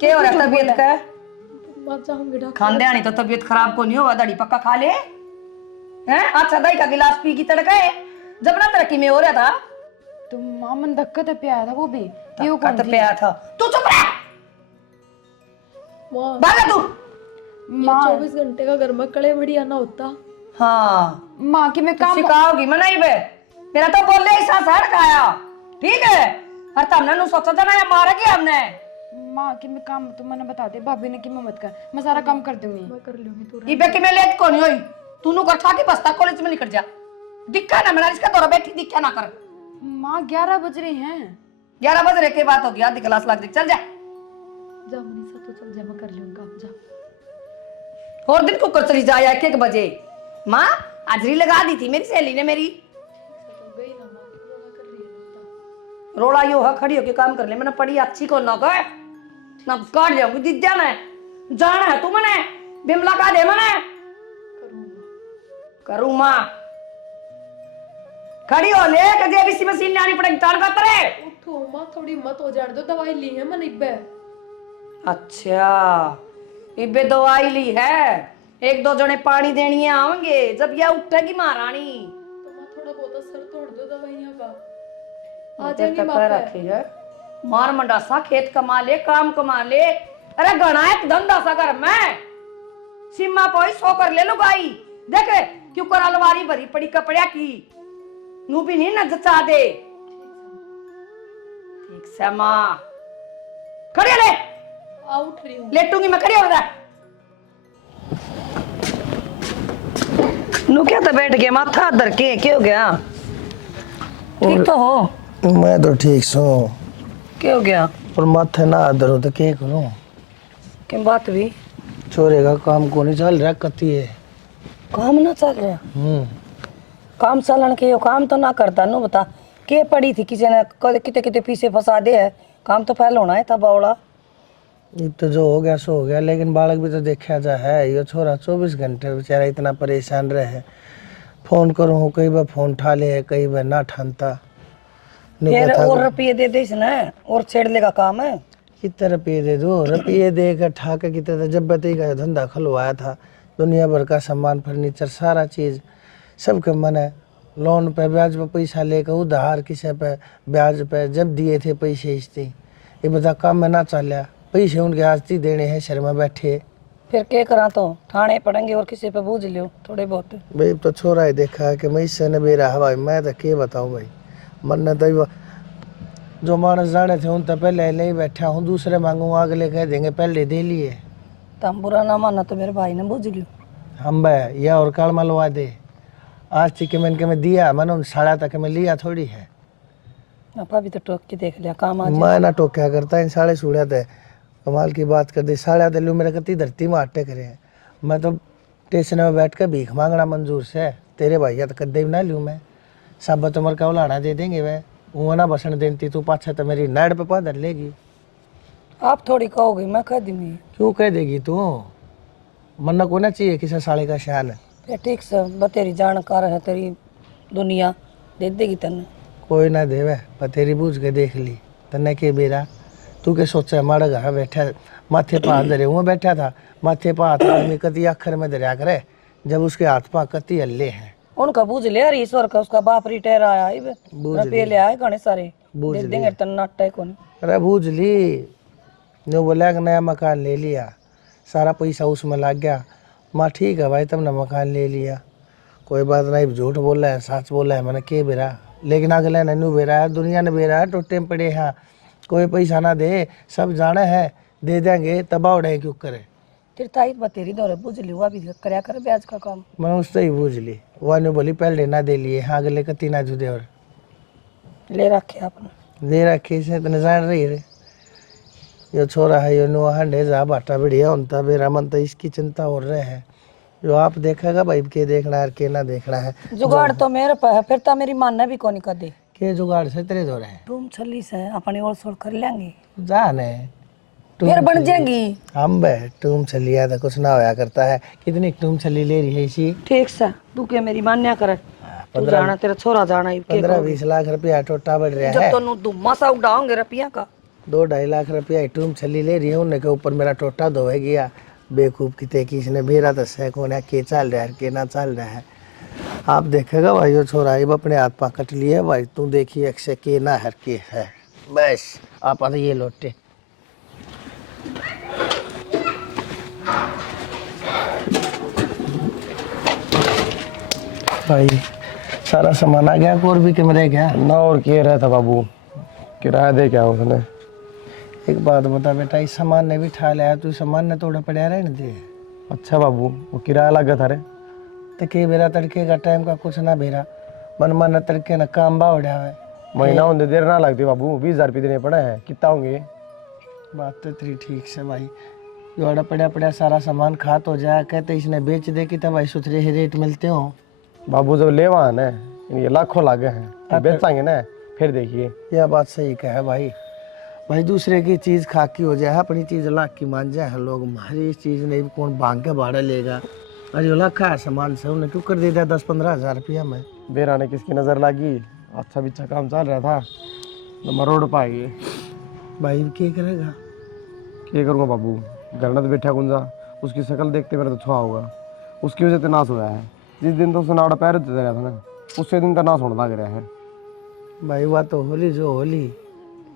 क्या हो रहा है तबीयत का? मर जाऊंगी डॉक्टर। खांदे आनी तो तबीयत खराब को नहीं होगा, दड़ी पक्का खा ले हैं। अच्छा दही का गिलास पी की तड़का जब ना तरक्की में हो रहा था तो माँ मन धक्का तो पे आया था वो भी, क्यों कट पे आया था। तू चुप रह भागा तू। माँ 24 घंटे का घर में कड़े बढ़िया ना होता। हाँ माँ कि मैं काम सिखाओगी मैं नहीं बे मेरा तो बोले ऐसा सड़काया ठीक है और तमने नु सोचा था ना ये मारेगी हमने माँ कि मैं काम तो मैंने बता दे भाभी ने कि मैं मत कर, मैं सारा काम कर दूंगी। मैं कर लूंगी तू इबे कि मैं लेट को नहीं हुई तू नु कर छा के बस्ता कॉलेज में निकल जा दिक्का ना मेरा इसका दौरा बैठी दिक्का ना कर माँ 11 बज रहे हैं। 11 बजे के बात होगी आधी क्लास लग चल जा जा मनीषा तू चल जा, मैं कर लूंगा काम जा। और दिन कुकर चली जाए 1 बजे माँ हाजरी लगा दी थी मेरी सहेली ने मेरी गई ना माँ रोना कर रही है रोड़ा यो है खड़ी होके काम कर ले मैंने पढ़ी अच्छी को ना गए ना काट जाऊंगी दिद्या मैं जाना है तू मने बिमला का दे मने करूँ माँ खड़ी हो ले के जेबीसी मशीन ने आनी पड़ेगी तान का तरे उठो माँ, थोड़ी मत हो जाने दो, दवाई ली है मैंने इब्बे। अच्छा इबे दवाई ली है 1-2 जने पानी देनी है आवेंगे जब यह उठेगी महारानी तो माँ थोड़ा बहुत असर तोड़ दो दवाइयाँ का। आ तेरे जाएंगी तक माँ पे। रखी है मार मंडासा खेत कमा ले काम कमा ले अरे गणा एक धंधा सा कर मैं सीमा पोई 100 कर ले लो गाई देख क्यों कर अलमारी भरी पड़ी कपड़िया की नू भी नहीं न जचा दे ठीक से माँ खड़ी हो ले आ उठ रही हूँ। लेटूंगी मैं खड़ी हो जा नू क्या तो बैठ गया माथा धर के क्या हो गया ठीक तो हो मैं तो ठीक सो क्या हो गया और माथे ना दर्द तो क्या करूं। क्या बात भी छोरे का काम को नहीं चल रहा कती है। काम ना चल रहा काम चलन के यो काम तो ना करता नो बता के पड़ी थी किसी ने किते किते पीछे फंसा दे है काम तो पहले होना है था बावड़ा ये तो जो हो गया सो हो गया लेकिन बालक भी तो देखा जा है ये छोरा 24 घंटे बेचारा इतना परेशान रहे फोन करूँ कई बार फोन उठा ले कई बार ना ठानता फिर और रुपये दे दे इसने और छेड़ लेगा काम है कितने रुपये दे दो रुपये दे कर ठा के कितने जब बती का धंधा खुलवाया था दुनिया भर का सामान फर्नीचर सारा चीज़ सबके मन है लोन पे ब्याज पे पैसा लेकर उधार किसी पे ब्याज पे जब दिए थे पैसे इसते ये बता काम में ना चलिया पैसे उनके आस्ती देने हैं शहर में बैठे फिर क्या करा तो ठाणे पड़ेंगे और किसी पे बूझ लियो थोड़े बहुत भाई तो छोरा ही देखा है कि मैं इससे न बेरा हवाई मैं तो क्या बताऊँ भाई मन ने तो जो मानस जाने थे उन तो पहले नहीं बैठा हूँ दूसरे मांगू अगले कह देंगे पहले दे लिए तुम बुरा ना माना तो मेरे भाई ने बूझ लियो हम भाई यह और काल मलवा दे आज थी कि मैंने दिया मैंने साड़ा तक मैं लिया थोड़ी है अपा भी तो टोक के देख लिया काम आज मैं ना टोक्या करता इन साढ़े सूढ़ा थे कमाल की बात कर दी साढ़े दे लू मेरे कती धरती में आटे करे हैं मैं तो स्टेशन में बैठ कर भीख मांगना मंजूर से तेरे भैया तो कदे भी ना लूँ मैं सब तो मर का उलाना दे देंगे वह वो ना बसन देती तू पाछा तो मेरी नाड़ पे पा धर लेगी आप थोड़ी कहोगे मैं कह दूंगी क्यों कह देगी तू मरना को ना चाहिए किसी साले का शान है फिर ठीक से बतेरी जानकार है तेरी दुनिया दे देगी तन्ने कोई ना देवे पर तेरी बूझ के देख ली तन्ने के बेरा तू के सोचा माड़ा घर बैठा माथे पा धरे हुआ बैठा था माथे पा हाथ आदमी कति अखर में दरिया करे जब उसके हाथ पा कति हल्ले हैं उनका बूझ ले यार ईश्वर का उसका बाप रिटायर आया रुपये ले आए घने सारे बूझ दे देंगे तन्ना अट्टा को नहीं अरे बूझ ली जो बोला कि नया मकान ले लिया सारा पैसा उसमें लग गया माँ ठीक है भाई तुमने मकान ले लिया कोई बात नहीं झूठ बोला है सच बोला है मैंने के बेरा लेकिन अगले ने नू बेरा है दुनिया ने बेरा है टोटे में पड़े हैं कोई पैसा ना दे सब जाने हैं दे देंगे तबाह उड़े क्यों करे तेरी ताई बतेरी दौरे बूझ ली हुआ भी करया कर ब्याज का काम मैंने उससे ही बूझ ली वह ने बोली पहले ना दे लिए हाँ अगले कती ना जुदे और ले रखे आपने दे रखे से इतने जान रही रे यो छोरा है यो नुआ हंडे जा बाटा बढ़िया होता मेरा मन तो इसकी चिंता हो रहे है जो आप देखेगा भाई के देखना है के ना देखना है जुगाड़ तो मेरे पे है फिर तो मेरी मानना भी कौन कर दे के जुगाड़ से तेरे दो रहे तुम छली से अपनी ओर सोड़ कर लेंगे जाने फिर बन जाएंगी हम बे तुम चलिया तो कुछ ना होया करता है कितनी तुम चली ले रही है इसी ठीक सा तू के मेरी मान्या करे तू जाना तेरा छोरा जाना 15-20 लाख रुपया टोटा बढ़ रहा है जब तो धुम्मा सा उड़ाओगे रुपया का 2-2.5 लाख रुपया तुम चली ले रही है उनके के ऊपर मेरा टोटा धोए गया बेकूफ किते किसने भेरा तो सह कौन है के चल रहा है के ना चल रहा है आप देखेगा भाई वो छोरा ये अपने हाथ पा कट लिए भाई तू देखिए अक्सर के ना हर के है बस आप ये लौटे भाई सारा सामान आ गया, और भी कमरे गया ना और क्या रहता बाबू, किराया दे क्या उसने। एक बात बता बेटा, इस सामान ने भी ठा लिया, तू सामान ने थोड़ा पड़ा रहने दे। अच्छा बाबू, वो किराया लग गया था रे। तो के बेरा तड़के का टाइम का कुछ ना बेरा, मन तड़के ना काम बा उड़ा है। महीना होने देर ना लगती बाबू, 20,000 रुपये देने पड़े हैं, कितना होंगे। बात तो तेरी ठीक से भाई, जोड़ा पड़ा पड़ा सारा सामान खात हो जाए, कहते इसने बेच दे कि तब भाई सुथरे ही रेट मिलते हो। बाबू जब लेवा है ना, ये लाखों लागे हैं, तो बेचेंगे ना फिर देखिए। यह बात सही कहे भाई, भाई दूसरे की चीज़ खाकी हो जाए, अपनी चीज़ लाख की मान जाए लोग, हमारी चीज़ नहीं कौन भाग के भाड़ा लेगा। अरे लाखा है सामान से, उन्हें क्यों कर दे दिया 10-15 हज़ार रुपया में। बेरा ने किसकी नज़र लगी, अच्छा भी अच्छा काम चल रहा था, तो मैं रोड पर आई। भाई क्या करेगा? क्या करूँगा बाबू, घर में तो बैठा गुंजा, उसकी शक्ल देखते मेरा तो छुआ होगा, उसकी वजह से नाश हुआ है। जिस दिन तो उसने नाड़ा पैर दे रहा था ना, उससे दिन तो नाश होने लग रहा है। भाई बात तो होली जो होली,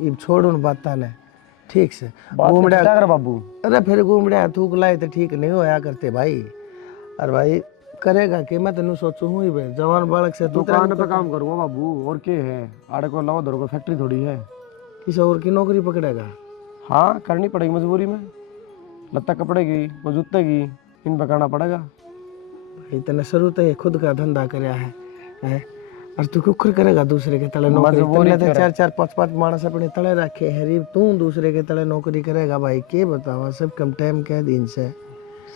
ये छोड़ उन बाता ने ठीक से घूम रहा कर बाबू। अरे फिर घूम रहा थूक लाए तो ठीक नहीं होया करते भाई। अरे भाई करेगा कि मैं तेन सोचू हूँ ही भाई, जवान बालक से दुकान पे काम करूँगा बाबू, और क्या है, आड़े को लाओ धरो को फैक्ट्री थोड़ी है। किसी और की नौकरी पकड़ेगा? हाँ करनी पड़ेगी मजबूरी में, लत्ता कपड़े की वो जूते की इन पर करना पड़ेगा। भाई तेने शुरू तो ये खुद का धंधा कराया है और तू क्यों करेगा दूसरे के तले नौकरी? तुमने तो 4-4 5-5 मानस अपने तले रखे है, तू दूसरे के तले नौकरी करेगा भाई, के बतावा सब कम टाइम के दिन से।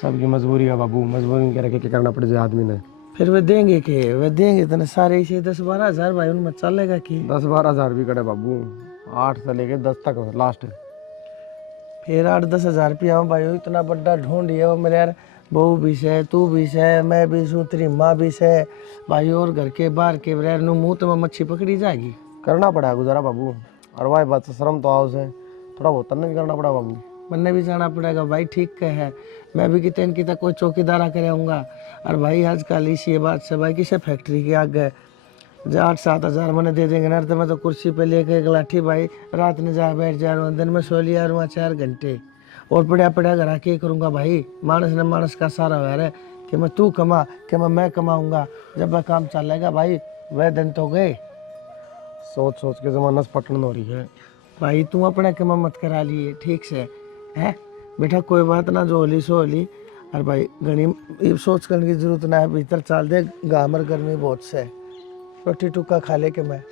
सबकी मजबूरी है बाबू, मजबूरी में क्या करना पड़ जाए आदमी ने। फिर वे देंगे के, वे देंगे तेने सारे इसे 10-12 हज़ार भाई, उनमें चलेगा कि 10-12 हज़ार भी करे बाबू, 8 से लेके 10 तक लास्ट। फिर 8-10 हज़ार रुपया भाई, इतना बड़ा ढूंढ है वो मेरे यार, बहू भी से, तू भी से, मैं भी हूँ, तेरी माँ भी से भाई, और घर के बाहर के बगैर नु मुँह तो मच्छी पकड़ी जाएगी। करना पड़ेगा गुजारा बाबू, और भाई बात से शर्म तो आओ से थोड़ा बहुत तन्ने भी करना पड़ा बाबू। मन्ने भी जाना पड़ेगा भाई, ठीक है, मैं भी कितने की तक कोई चौकीदारा करूँगा। और भाई आजकल इसी बात से भाई किसे फैक्ट्री के आगे 8-7 हज़ार मैंने दे देंगे ना, तो मैं तो कुर्सी पे लेके एक लाठी भाई रात में जा बैठ जा रहा हूँ, दिन में सो लिया रहा 4 घंटे, और पड़ा पड़ा घर आके करूँगा भाई। मानस ने मानस का सारा हो रहा है कि मैं तू कमा कि मैं कमाऊँगा, जब वह काम चलेगा भाई वह दिन तो गए। सोच सोच के जमाना पटन हो रही है भाई, तू अपने कमा मत करा लिए ठीक से है बेटा, कोई बात ना, जो होली सो होली। और भाई घनी सोच करने की जरूरत ना है, भीतर चाल दे, गामर गर्मी बहुत से, रोटी टुक्का खा ले के मैं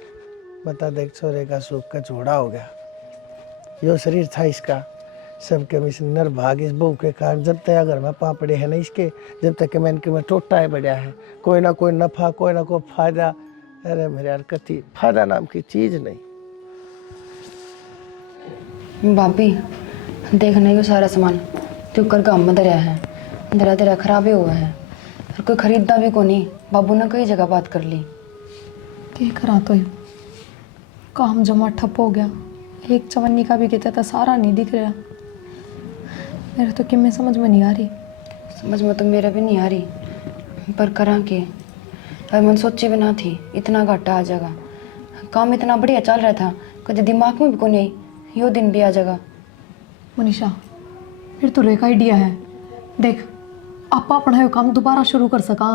बता देख, छोरे का सूख का चूड़ा हो गया। यो शरीर था इसका, सबके मिशनर भाग इस बहू के कारण, जब तक घर में पापड़े है ना इसके, जब तक मैं इनके में टोटा है बढ़िया है, कोई ना कोई नफा, कोई ना कोई फायदा। अरे मेरे यार कति फायदा नाम की चीज नहीं। भाभी देखने को सारा सामान चुकर गाँव में दरिया है, दरिया दरिया खराब ही हुआ है, और कोई खरीदता भी को नहीं। बाबू ने कई जगह बात कर ली। क्या करा तो काम जमा ठप हो गया, एक चवन्नी का भी कहता था, सारा नहीं दिख रहा मेरे तो, कि मैं समझ में नहीं आ रही। समझ में तो मेरा भी नहीं आ रही, पर करा के अब मन सोची भी ना थी इतना घाटा आ जाएगा। काम इतना बढ़िया चल रहा था, कभी दिमाग में भी को नहीं यो दिन भी आ जाएगा। मनीषा फिर तो एक आइडिया है, देख आपा अपना काम दोबारा शुरू कर सका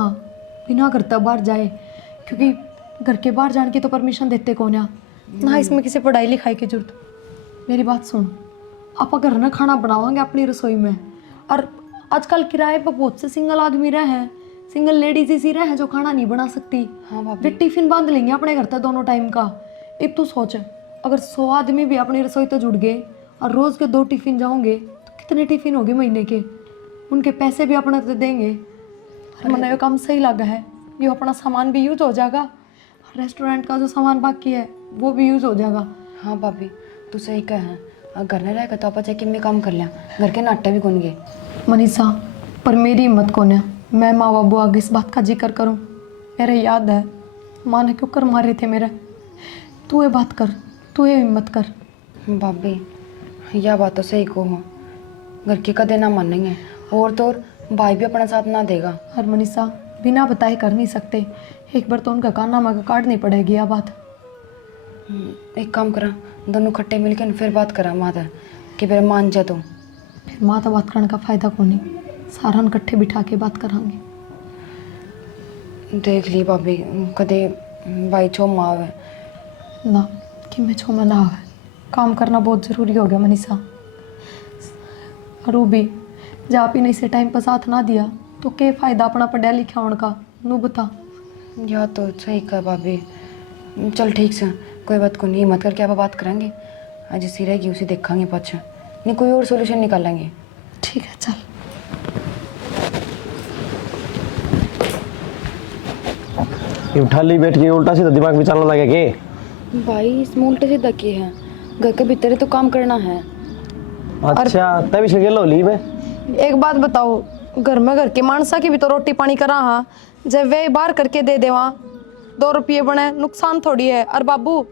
बिना करता बाहर जाए, क्योंकि घर के बाहर जाने की तो परमिशन देते कौन है ना, इसमें किसी पढ़ाई लिखाई की जरूरत। मेरी बात सुन, आप घर ना खाना बनावांगे अपनी रसोई में, और आजकल किराए पर बहुत से सिंगल आदमी रहे हैं, सिंगल लेडीज इसी रहे हैं जो खाना नहीं बना सकती। हाँ भाभी, वे टिफिन बांध लेंगे अपने घर तक दोनों टाइम का। एक तो सोच, अगर 100 आदमी भी अपनी रसोई तो जुड़ गए और रोज के 2 टिफिन जाओगे तो कितने टिफिन होंगे महीने के, उनके पैसे भी अपना तो देंगे। और मैंने ये काम सही लगा है, ये अपना सामान भी यूज हो जाएगा, रेस्टोरेंट का जो सामान बाकी है वो भी यूज हो जाएगा। हाँ भाभी तू सही कह है, घर में रहेगा तो आप चाहे कि मैं काम कर लिया, घर के नाटे भी कौन गए। मनीषा पर मेरी हिम्मत कौन है, मैं माँ बाबू आगे इस बात का जिक्र करूँ? मेरे याद है माँ ने क्यों कर मारे थे मेरे। तू ये बात कर, तू ये हिम्मत कर। भाभी यह बात तो सही को हो, घर के कदे ना मानेंगे, और तो और भाई भी अपना साथ ना देगा। और मनीषा बिना बताए कर नहीं सकते, एक बार तो उनका काना माँ काटनी पड़ेगी यह बात। एक काम करा, दोनों खट्टे मिलकर फिर बात करा माता कि फिर मान जा तो फिर माँ तो बात करने का फायदा को नहीं, सारा इकट्ठे बिठा के बात करांगे। देख ली भाभी कदे भाई छो मावे ना कि मैं छो मना है काम करना बहुत ज़रूरी हो गया मनीषा। और वो भी जब आप ही नहीं से टाइम पर साथ ना दिया तो क्या फ़ायदा अपना पढ़ा लिखा होने का, नू बता। या तो सही कहा भाभी। चल ठीक से कोई बात को नहीं, मत करके आप बात करेंगे। आज इसी रहेगी उसे देखेंगे पाछा, नहीं कोई और सोल्यूशन निकालेंगे। ठीक है चल। ये ठाली बैठ के उल्टा सीधा दिमाग में चलने लगे के। भाई इसमें उल्टे सीधा की है, घर के भीतर ही तो काम करना है। अच्छा तभी से गेलो ली में। एक बात बताओ, घर में घर के मानसा की भी तो रोटी पानी करा हाँ, जब वे बाहर करके दे दे वहाँ 2 रुपये बने नुकसान थोड़ी है। और बाबू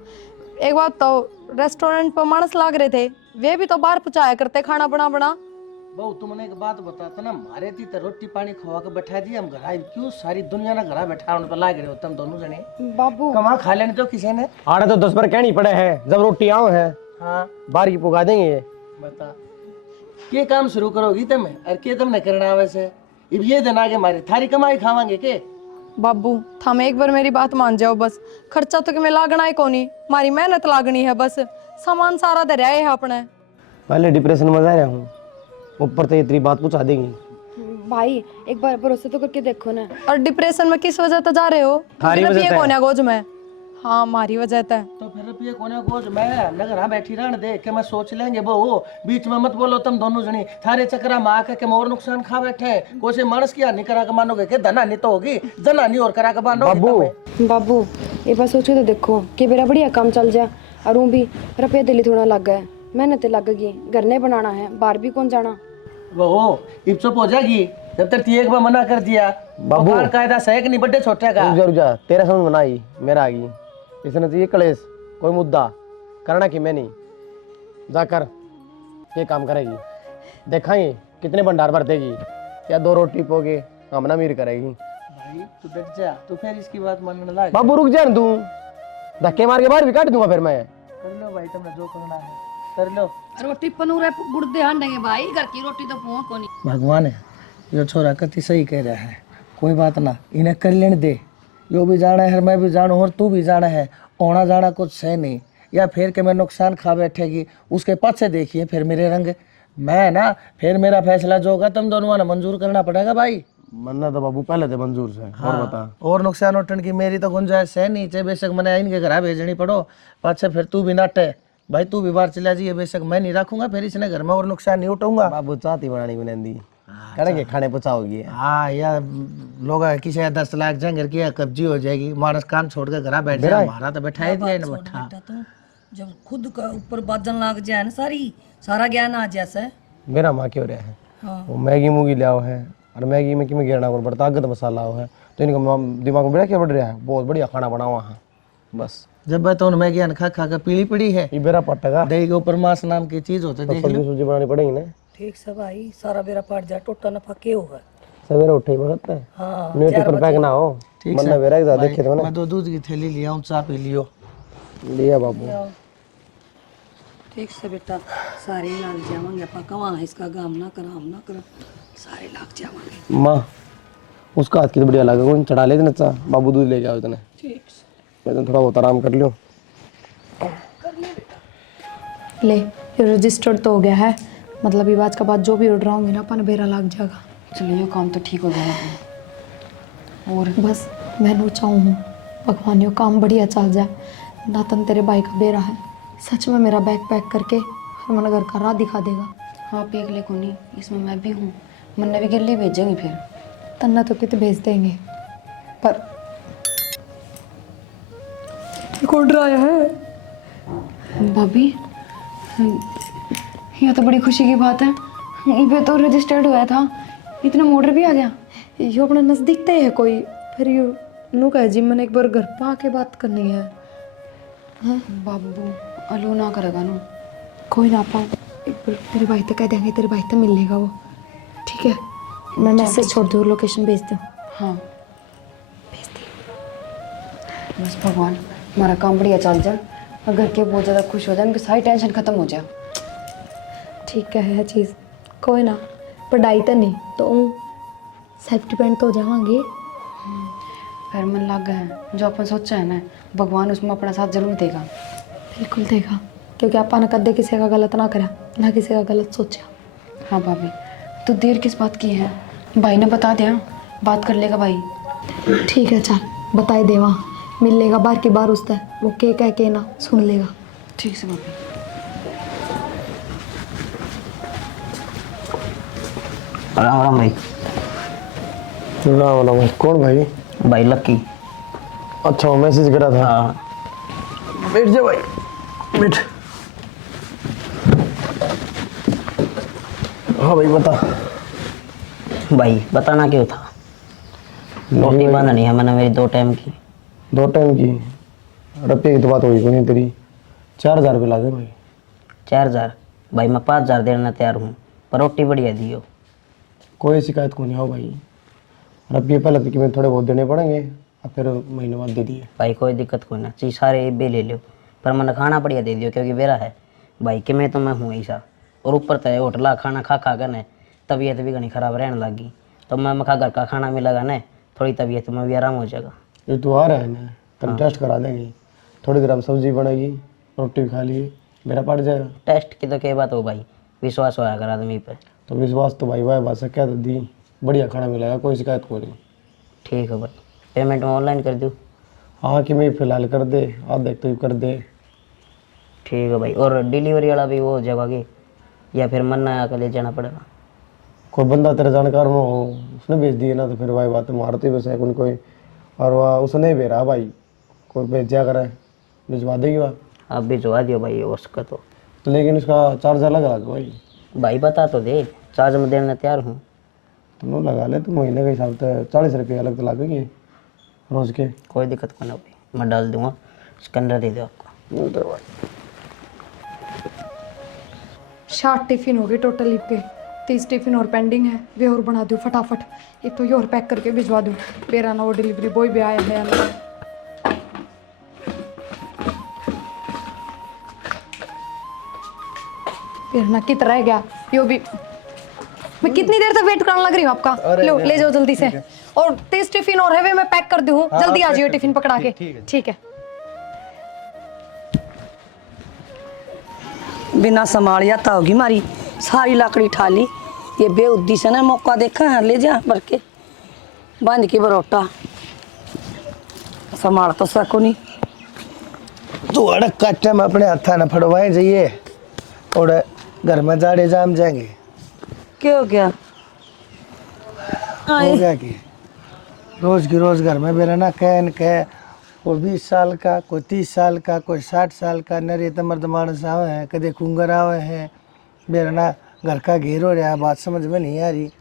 एक बात बताओ, रेस्टोरेंट पर मानस लाग रहे थे, वे भी तो बाहर पहुँचाया करते खाना बना बना। बहु तुमने एक बात बताता ना, मारे थी तो रोटी पानी खवा के बैठा दिया हम घर। क्यों सारी दुनिया ना घर बैठा उन पर लाग रहे हो तुम दोनों जने। बाबू कमा खा लेने तो किसी ने। आड़े तो 10 बार कहनी पड़े हैं, जब रोटी आओ है हाँ बाहर की पुगा देंगे ये। बता के काम शुरू करोगी तुम और के तुमने करना वैसे। अब ये दिन आगे मारे थारी कमाई खावांगे के। बाबू थम एक बार मेरी बात मान जाओ बस, खर्चा तो कि मैं लागना है कोनी, मारी मेहनत लागनी है बस, सामान सारा दरिया है अपने। पहले डिप्रेशन में जा रहा हूँ, ऊपर तो इतनी बात पूछा देंगी। भाई एक बार भरोसा तो करके देखो ना। और डिप्रेशन में किस वजह से जा रहे हो? थारी वजह से। कौन है गोज में? हाँ मारी वजह से। तो फिर रुपये कोने गोज मैं नगर बैठी रहने दे के मैं सोच लेंगे वो बीच में मत बोलो तुम दोनों जनी। थारे चक्रा में आके के मोर नुकसान खा बैठे। कोई मानस की हानि करा के मानोगे के धना नहीं तो होगी, जना नहीं और करा के मानोगे। बाबू बाबू ये बात सोचो तो देखो कि मेरा बढ़िया काम चल जाए और वो भी रुपये दिल्ली थोड़ा लग गया, मेहनत लग गई, घर नहीं बनाना है, बाहर भी कौन जाना। वो इब चुप हो जाएगी जब तक एक बार मना कर दिया। बाबू कायदा सहक नहीं बड्डे छोटे का। रुक जा तेरा समझ में आई मेरा आ गई। इसने चाहिए कलेश कोई मुद्दा करना कि मैं नहीं जाकर ये काम करेगी, देखाएंगे कितने भंडार भरतेगी या 2 रोटी पोगे हमना मीर करेगी। भाई तू डट जा, तू फिर इसकी बात मानने लग। बाबू रुक जा न तू, धक्के मार के बाहर भी काट दूंगा फिर मैं। कर लो भाई तुमने जो करना है कर लो। रोटी पनूरे गुड़ ध्यान देंगे भाई, घर की रोटी तो पुआ को नहीं। भगवान है यो छोरा कति सही कह रहा है, कोई बात ना इन्हें कर लेने दे। यो भी जाना है मैं भी जानू और तू भी जाना है, आना जाना कुछ है नहीं। या फिर के मैं नुकसान खा बैठेगी उसके पाछे देखिए फिर मेरे रंग मैं ना, फिर मेरा फैसला जो होगा तुम दोनों ने मंजूर करना पड़ेगा भाई। मन्ना तो बाबू पहले थे मंजूर से। और बता और नुकसान उठने की मेरी तो गुंजाइश है नहीं, चाहे बेशक मैंने इनके घर भेजनी पड़ो पाछे फिर तू भी नाटे भाई, तू भी बाहर चला जाइए बेशक मैं नहीं रखूंगा फिर इसने घर में और नुकसान नहीं उठाऊंगा। बाबू चाहती बनानी बनेंदी करेंगे खाने पचाओगी। हाँ यार लोग किसी 10 लाख जाएंगे घर की कब्जी हो जाएगी, मानस काम छोड़ कर घर बैठ जाए, हमारा तो बैठा ही दिया बैठा। तो जब खुद का ऊपर बाजन लाग जाए ना सारा ज्ञान आ जैसे। मेरा माँ क्यों रहा है हाँ। वो मैगी मूगी लिया है और मैगी में कि मैं गिरना पड़ता ताकत मसाला हो है तो इनका दिमाग में बड़ा क्या बढ़ रहा है, बहुत बढ़िया खाना बनाओ हाँ बस। जब मैं तो मैगी खा खा कर पीली पड़ी है, ये बेरा पटेगा दही के ऊपर मांस नाम की चीज होता है, देख लो। सब्जी बनानी पड़ेगी ना। ठीक से भाई, सारा बेरा पाट जा टोटा नफा के होगा। सवेरे उठे ही वक्त है हाँ नेट पर पैक ना हो मन्ना बेरा के देखे तो मैं 2 दूध की थैली लिया हूँ, चाय पी लियो। लिया बाबू। ठीक से बेटा, सारे लाग जावांगे अपा कवा इसका काम ना करा हम ना करा, सारे लाग जावांगे। माँ उसका हाथ की तो बढ़िया लगा, वो चढ़ा ले चा बाबू दूध लेके आओ इतने। ठीक से मैं तो थोड़ा बहुत आराम कर लियो। ले ये रजिस्टर्ड तो हो गया है, मतलब ये बात का बाद जो भी ऑर्डर आऊंगी ना अपन बेरा लग जाएगा। चलो ये काम तो ठीक हो गया अपना। और बस मैं नो चाहूँ भगवान यो काम बढ़िया चल जाए, ना तन तेरे भाई का बेरा है, सच में मेरा बैग पैक करके हरमन घर का राह दिखा देगा। हाँ पेक ले को नहीं, इसमें मैं भी हूँ, मन्ना भी गिल्ली भेजेंगे फिर। तन्ना तो कितने भेज देंगे पर ऑर्डर आया है। भाभी यह तो बड़ी खुशी की बात है, ये तो रजिस्टर्ड हुआ था, इतना ऑर्डर भी आ गया। यो अपना नजदीक तय है कोई, फिर यो नू कहे जी मैंने एक बार घर पे आके बात करनी है। बाबू अलो ना करेगा ना। कोई ना पाओ, एक बार तेरे भाई तक कह देंगे, तेरे भाई तक मिल लेगा वो। ठीक है मैं मैसेज छोड़ दूँ, लोकेशन भेज दूँ। हाँ भेज दी। बस भगवान हमारा काम बढ़िया चल जाए और घर के बहुत ज़्यादा खुश हो जाए, उनकी सारी टेंशन खत्म हो जाए। ठीक है चीज़ कोई ना, पढ़ाई तो नहीं तो सेल्फ डिपेंड तो हो जावांगे। फिर मन लग गया है जो अपन सोचा है ना, भगवान उसमें अपना साथ जरूर देगा। बिल्कुल देगा, क्योंकि आपा ने कदे किसी का गलत ना करा, ना किसी का गलत सोचा। हाँ भाभी, तो देर किस बात की है? भाई ने बता दिया, बात कर लेगा भाई। ठीक है चल बताए देवा, मिल लेगा बार की बार उससे, वो के कह के ना सुन लेगा। ठीक से भाभी। राम राम भाई। ना वाला भाई कौन भाई? भाई लक्की। अच्छा वो मैसेज करा था। हाँ बैठ जा भाई, बैठ। हाँ भाई बता। भाई बताना क्यों था? रोटी बांधनी है मैंने मेरी 2 टाइम की। 2 टाइम की? रुपये की तो बात हुई नहीं तेरी। 4,000 रुपये लागे भाई। 4,000? भाई मैं 5,000 देना तैयार हूँ, पर रोटी बढ़िया दियो। कोई शिकायत को नहीं हो भाई। रुपये पहले तो कीमत थोड़े बहुत देने पड़ेंगे, और फिर महीने बाद दे दिए। भाई कोई दिक्कत कोई ना, चीज सारे बे ले लो, पर मैंने खाना बढ़िया दे दियो क्योंकि मेरा है भाई कि मैं तो मैं हूँ ऐसा। और ऊपर तो होटला खाना खा खा कर न तबीयत भी घनी खराब रहने लगी, तो मैं मखा घर का खाना मिलेगा न, थोड़ी तबीयत में भी आराम हो जाएगा। ये तू आ रहा है ना, तब टेस्ट करा देंगे। थोड़ी देर हम सब्जी बनेगी, रोटी भी खा लिए, मेरा पड़ जाएगा। टेस्ट की तो क्या बात हो भाई, विश्वास होया कर आदमी पे। तो विश्वास तो भाई भाई बात से क्या तो दी, बढ़िया खाना मिलेगा, कोई शिकायत को नहीं। ठीक है भाई, पेमेंट मैं ऑनलाइन कर दूँ? हाँ कि मैं फिलहाल कर दे, आप देख तो कर दे। ठीक है भाई, और डिलीवरी वाला भी वो हो जाएगा कि, या फिर मन्ना आकर ले जाना पड़ेगा? कोई बंदा तेरे जानकार में हो, उसने भेज दिए ना, तो फिर भाई बात मारती वैसे है कोई। और वह उसने ही भेजा भाई, कोई भेजा करे भिजवा देगी वह। आप भिजवा दियो भाई उसका तो लेकिन उसका चार्ज अलग लगा भाई। भाई बता तो दे, चार्ज में देने तैयार हूँ। तुम लगा ले, तो महीने के हिसाब से 40 रुपये अलग तो लगेंगे रोज के। कोई दिक्कत नहीं भाई, मैं डाल दूंगा, स्कैनर दे दो आपको। 60 टिफिन हो गए टोटल लिख के, 30 टिफिन और पेंडिंग है, वे और बना दूँ फटाफट। एक तो ये और पैक करके भिजवा दूँ, मेरा ना वो डिलीवरी बॉय भी आया है अंदर। फिर ना कितना रह गया यो भी, मैं कितनी देर तक वेट करने लग रही हूँ आपका। लो ले जाओ जल्दी से, और 30 टिफिन और है वे मैं पैक कर दूँ, जल्दी आ जाइए टिफिन पकड़ा के। ठीक है। बिना संभालिया था होगी मारी सारी लकड़ी ठाली, ये बेउद्दी से ना मौका देखा है, ले जा भर के बांध के बरोटा, संभाल तो सको नहीं। तू अड़क काटे में अपने हाथा न फड़वाए जाइए, और घर में जाड़े जाम जाएंगे। क्या हो गया? हो गया कि रोज की रोज घर में मेरा ना कहन कह, कोई 20 साल का, कोई 30 साल का, कोई 60 साल का, नरे तमर्द मानस आवे हैं, कदे कुंगर आवे हैं। मेरा ना घर का घेर हो रहा है, बात समझ में नहीं आ रही।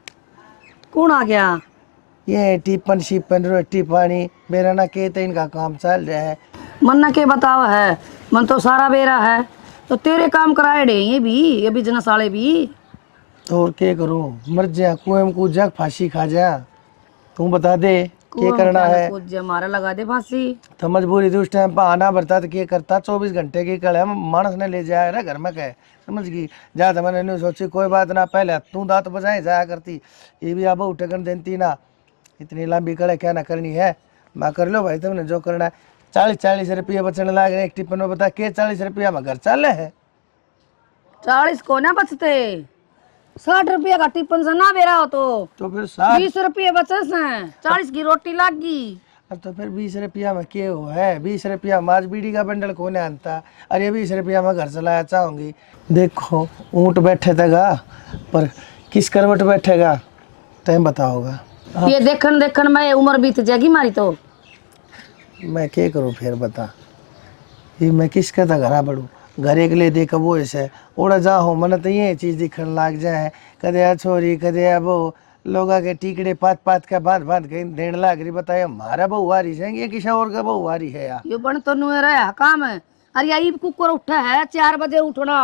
कौन आ गया? ये टिपन शिपन रोटी पानी मेरा ना कहते इनका काम चल रहा है। मन के बतावा है, मन तो सारा बेरा है, तो तेरे काम कराए डे ये बिजनेस वाले भी। तो और क्या करूं, मर जा कुएं में कूद जा, फांसी खा जा। तू बता दे क्या करना है। कुछ हमारा लगा दे फांसी। तो मजबूरी थी उस टाइम पर आना पड़ता, तो क्या करता। 24 घंटे की कल है, मानस ने ले जाया ना घर में कहे, समझ गई। जा तो मैंने नहीं सोची, कोई बात ना, पहले तू दांत बजाए जाया करती, ये भी अब उठकन देती ना। इतनी लंबी कड़े क्या ना करनी है, मैं कर लो भाई, तुमने जो करना है। 40 रुपये बचने लग रहे, एक टिप्पण में बता के 40 रुपया में घर चल रहे हैं। 40 को ना बचते, 60 रुपया का टिफिन से ना बेरा हो तो फिर 60 20 रुपये बचे से, 40 की रोटी लग गई। तो फिर 20 रुपया में क्या हो है। 20 रुपया माज बीड़ी का बंडल कोने आनता, अरे 20 रुपया में घर चलाया चाहूंगी। देखो ऊँट बैठे थेगा, पर किस करवट बैठेगा टाइम बताओगा। ये देखन में उम्र बीत जाएगी मारी तो। मैं क्या करूँ फिर बता, ये मैं किसका था घरा बढ़ू, घर एक ले दे कबो ऐसे उड़ा जा हो। मन तो ये चीज़ दिखने लग जाए, कदे आ छोरी कदे आ बहू, लोगा के टीकड़े पात पात का बांध बांध के देने लग रही। बताए हमारा बहू वारी है, ये किसी और का बहू वारी है यार। ये बन तो नुए रहा काम है। अरे यही कुकर उठा है 4 बजे उठना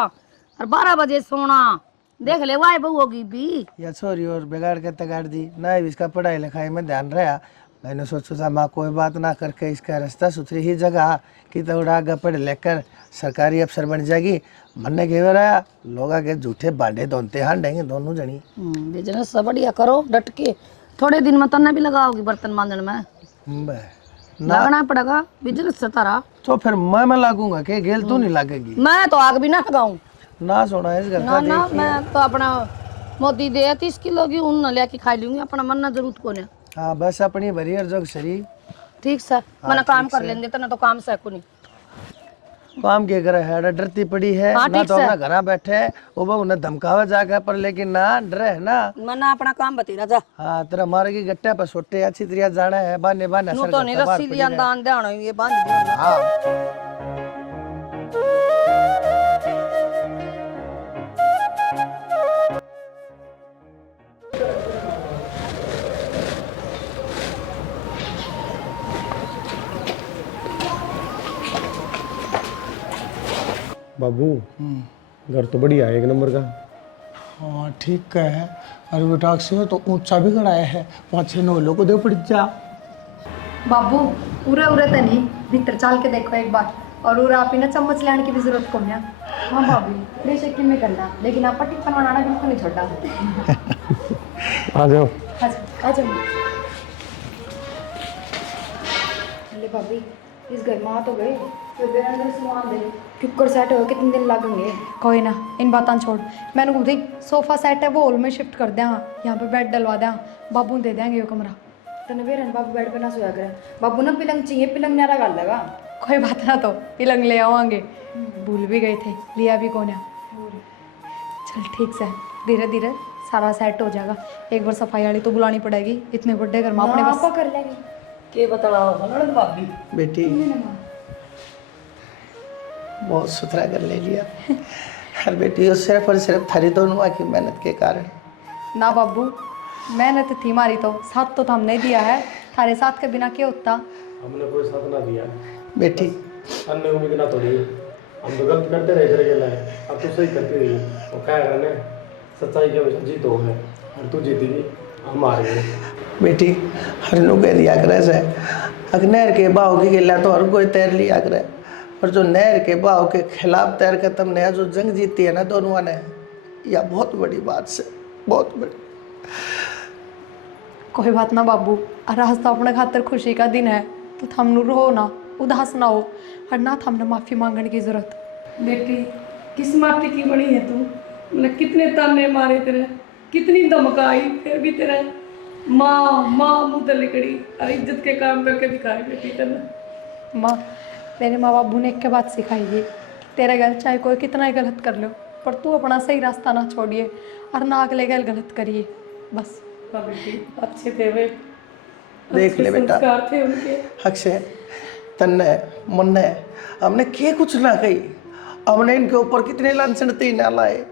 और 12 बजे सोना, देख ले वाई बहू होगी भी। या छोरी और बिगाड़ के तगाड़ दी ना, इसका पढ़ाई लिखाई में ध्यान रहा। मैंने सोचा था माँ कोई बात ना करके इसका रास्ता सुथरी ही जगह कि तो आगे पढ़ लेकर सरकारी अफसर बन जाएगी। मन के रहा लोग के झूठे बांडे धोते हांडेंगे दोनों जनी। बिजनेस बढ़िया करो डट के, थोड़े दिन में तन्ने भी लगाओगी बर्तन मांजन में। लगना पड़ेगा बिजनेस से तारा। तो फिर मैं लागूंगा कि गेल तू नहीं लागेगी। मैं तो आग भी ना लगाऊं। ना सोना इस घर ना का ना मैं तो अपना मोदी दे 30 किलो की ऊन न लेके खा लूंगी, अपना मन ना जरूरत को ने। हाँ बस अपनी भरियर जोग सरी ठीक से मैंने काम कर लेंगे तो ना तो काम से को नहीं। काम के करे है डरती पड़ी है हाँ, ना ठीक तो से। अपना घर बैठे है वो बहु उन्हें धमकावा जाकर पर लेकिन ना डरे है ना। मैंने अपना काम बतेरा जा। हाँ तेरा मारे की गट्टे पर सोटे अच्छी तरह जाना है बाने बाने यूं सर तो नहीं करता बाहर रस्सी पड़ी लिया रहे। दान देना ये बांध दिया। हाँ बाबू घर तो बढ़िया है, एक नंबर का। हाँ ठीक है। अरे बेटा से तो ऊंचा भी गड़ाया है 5-6 नौलों को दे पड़ जा। बाबू उरे उरे तो नहीं, भीतर चाल के देखो एक बार। और उरे आप ही ना चम्मच लेने की भी जरूरत को नहीं। हाँ भाभी बेशक कि मैं करना, लेकिन आप टिफिन बनाना बिल्कुल नहीं छोड़ा। आ जाओ। आ जाओ। अरे भाभी इस घर में आ तो गए, फिर मेरे अंदर सामान दे कुकर सेट हो कितने दिन लगेंगे। कोई ना, इन बातों छोड़। मैंने कहा थी सोफा सेट है वो हॉल में शिफ्ट कर दें, यहाँ पे बेड डलवा दें, बाबू दे देंगे वो कमरा। तने बेरन बाबू बेड पे ना सोया करे, बाबू ना पिलंग चाहिए, पिलंग नारा गाल लगा। कोई बात ना, तो पिलंग ले आवांगे। भूल भी गए थे, लिया भी कौन है। चल ठीक से, धीरे धीरे सारा सेट हो जाएगा। एक बार सफाई वाली तो बुलानी पड़ेगी, इतने बड़े घर में अपने हाँ, बस। आपा कर लेंगे। के बता भाभी बेटी बहुत सुथरा कर ले लिया। हर बेटी और सिर्फ थारी दोनों की मेहनत के कारण। ना बाबू, मेहनत थी मारी तो साथ तो हमने दिया है, थारे साथ के बिना क्या होता। हमने कोई साथ ना दिया, बेटी अन्य उम्मीद ना तोड़ी। हम तो गलत करते रहे करे गेला है, अब तू सही करती रही। वो क्या करने, सच्चाई के हमेशा जीत हो है, और तू जीतेगी, हम हार गए। बेटी हरनू कह दिया करे से अग्नहर के भाव की गिला तो हर कोई तैर लिया करे, और जो नहर के भाव के खिलाफ तैर कर तुमने जो जंग जीती है ना दोनों ने, यह बहुत बड़ी बात से, बहुत बड़ी। कोई बात ना बाबू, और आज तो अपने खातर खुशी का दिन है, तो थमनु रो ना, उदास ना हो, और ना थमने माफ़ी मांगने की जरूरत। बेटी किस माटी की बनी है तू, मतलब कितने ताने मारे तेरे, कितनी धमकाई, फिर भी तेरे माँ मुँह तले कड़ी और इज्जत के काम करके दिखाए बेटी तेने। माँ, मेरे माँ बाबू ने एक के बात सिखाई है, तेरे गल चाहे कोई कितना ही गलत कर लो, पर तू अपना सही रास्ता ना छोड़िए, और ना अगले गल गलत करिए, बस। हाँ बेटी अच्छे थे वे, देख अच्छे ले बेटा, संस्कार थे उनके। अक्षय तन्ने मुन्ने हमने के कुछ ना कही, हमने इनके ऊपर कितने लांछन तीन लाए।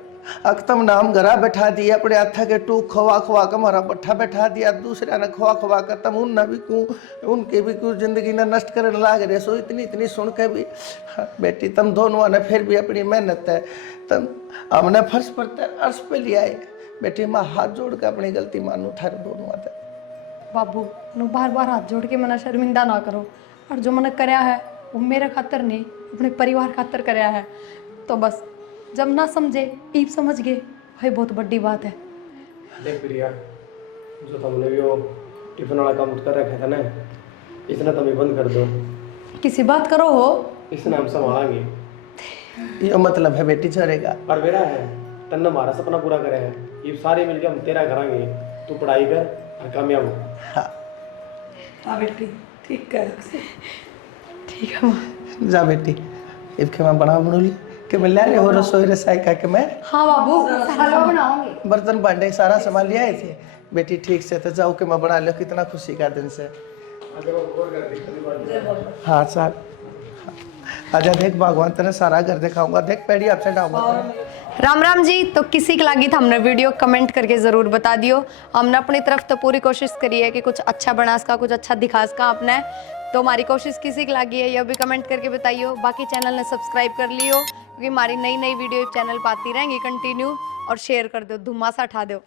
अक्तम नाम घरा बैठा दिया, अपने हाथा के टूक खवा खवा कर हमारा बट्ठा बैठा दिया, दूसरे ने खवा खवा कर तम उन भी क्यों उनके भी क्यों जिंदगी ने नष्ट करने लाग रहे। सो इतनी सुन के भी हाँ, बेटी तुम दोनों ने फिर भी अपनी मेहनत है, तुम हमने फर्श पर अर्श पे लिया है। बेटी मैं हाथ जोड़ के अपनी गलती मानू थारे दोनों आते। बाबू नु बार बार हाथ जोड़ के मना शर्मिंदा ना करो, और जो मैंने कराया है वो मेरे खातर नहीं, अपने परिवार खातर कराया है। तो बस जब ना समझे ईब समझ गए, वही बहुत बड़ी बात है। देख प्रिया, जो तुमने भी वो टिफिन वाला काम कर रखा था ना, इसने तुम बंद कर दो। किसी बात करो हो, इसने हम संभालेंगे। ये मतलब है बेटी चलेगा। पर मेरा है, तन्ने हमारा सपना पूरा करे है, ये सारे मिलके हम तेरा कराएंगे। तू पढ़ाई कर और कामयाब हो। हाँ हाँ बेटी ठीक है। ठीक है माँ। जा बेटी, इसके मैं बना ली कि मैं ले हो रसोई रसाई का के मैं हाँ बाबू, हलवा बनाओगे। बर्तन भांडे सारा सामान ले आए थे। बेटी ठीक से तो जाओ कि मैं बना लो, कितना खुशी का दिन से। हाँ सर, आजा देख भगवान तेरा सारा घर दिखाऊंगा, देख पैड़ी आपसे डाऊंगा। राम राम जी। तो किसी के लागी था हमने वीडियो कमेंट करके ज़रूर बता दियो। हमने अपनी तरफ तो पूरी कोशिश करी है कि कुछ अच्छा बना सका, कुछ अच्छा दिखा सका आपने। तो हमारी कोशिश किसी की लागी है यह भी कमेंट करके बताइयो। बाकी चैनल ने सब्सक्राइब कर लियो, क्योंकि हमारी नई वीडियो चैनल पर आती रहेंगी कंटिन्यू। और शेयर कर दो, धुम्मासा उठा दो।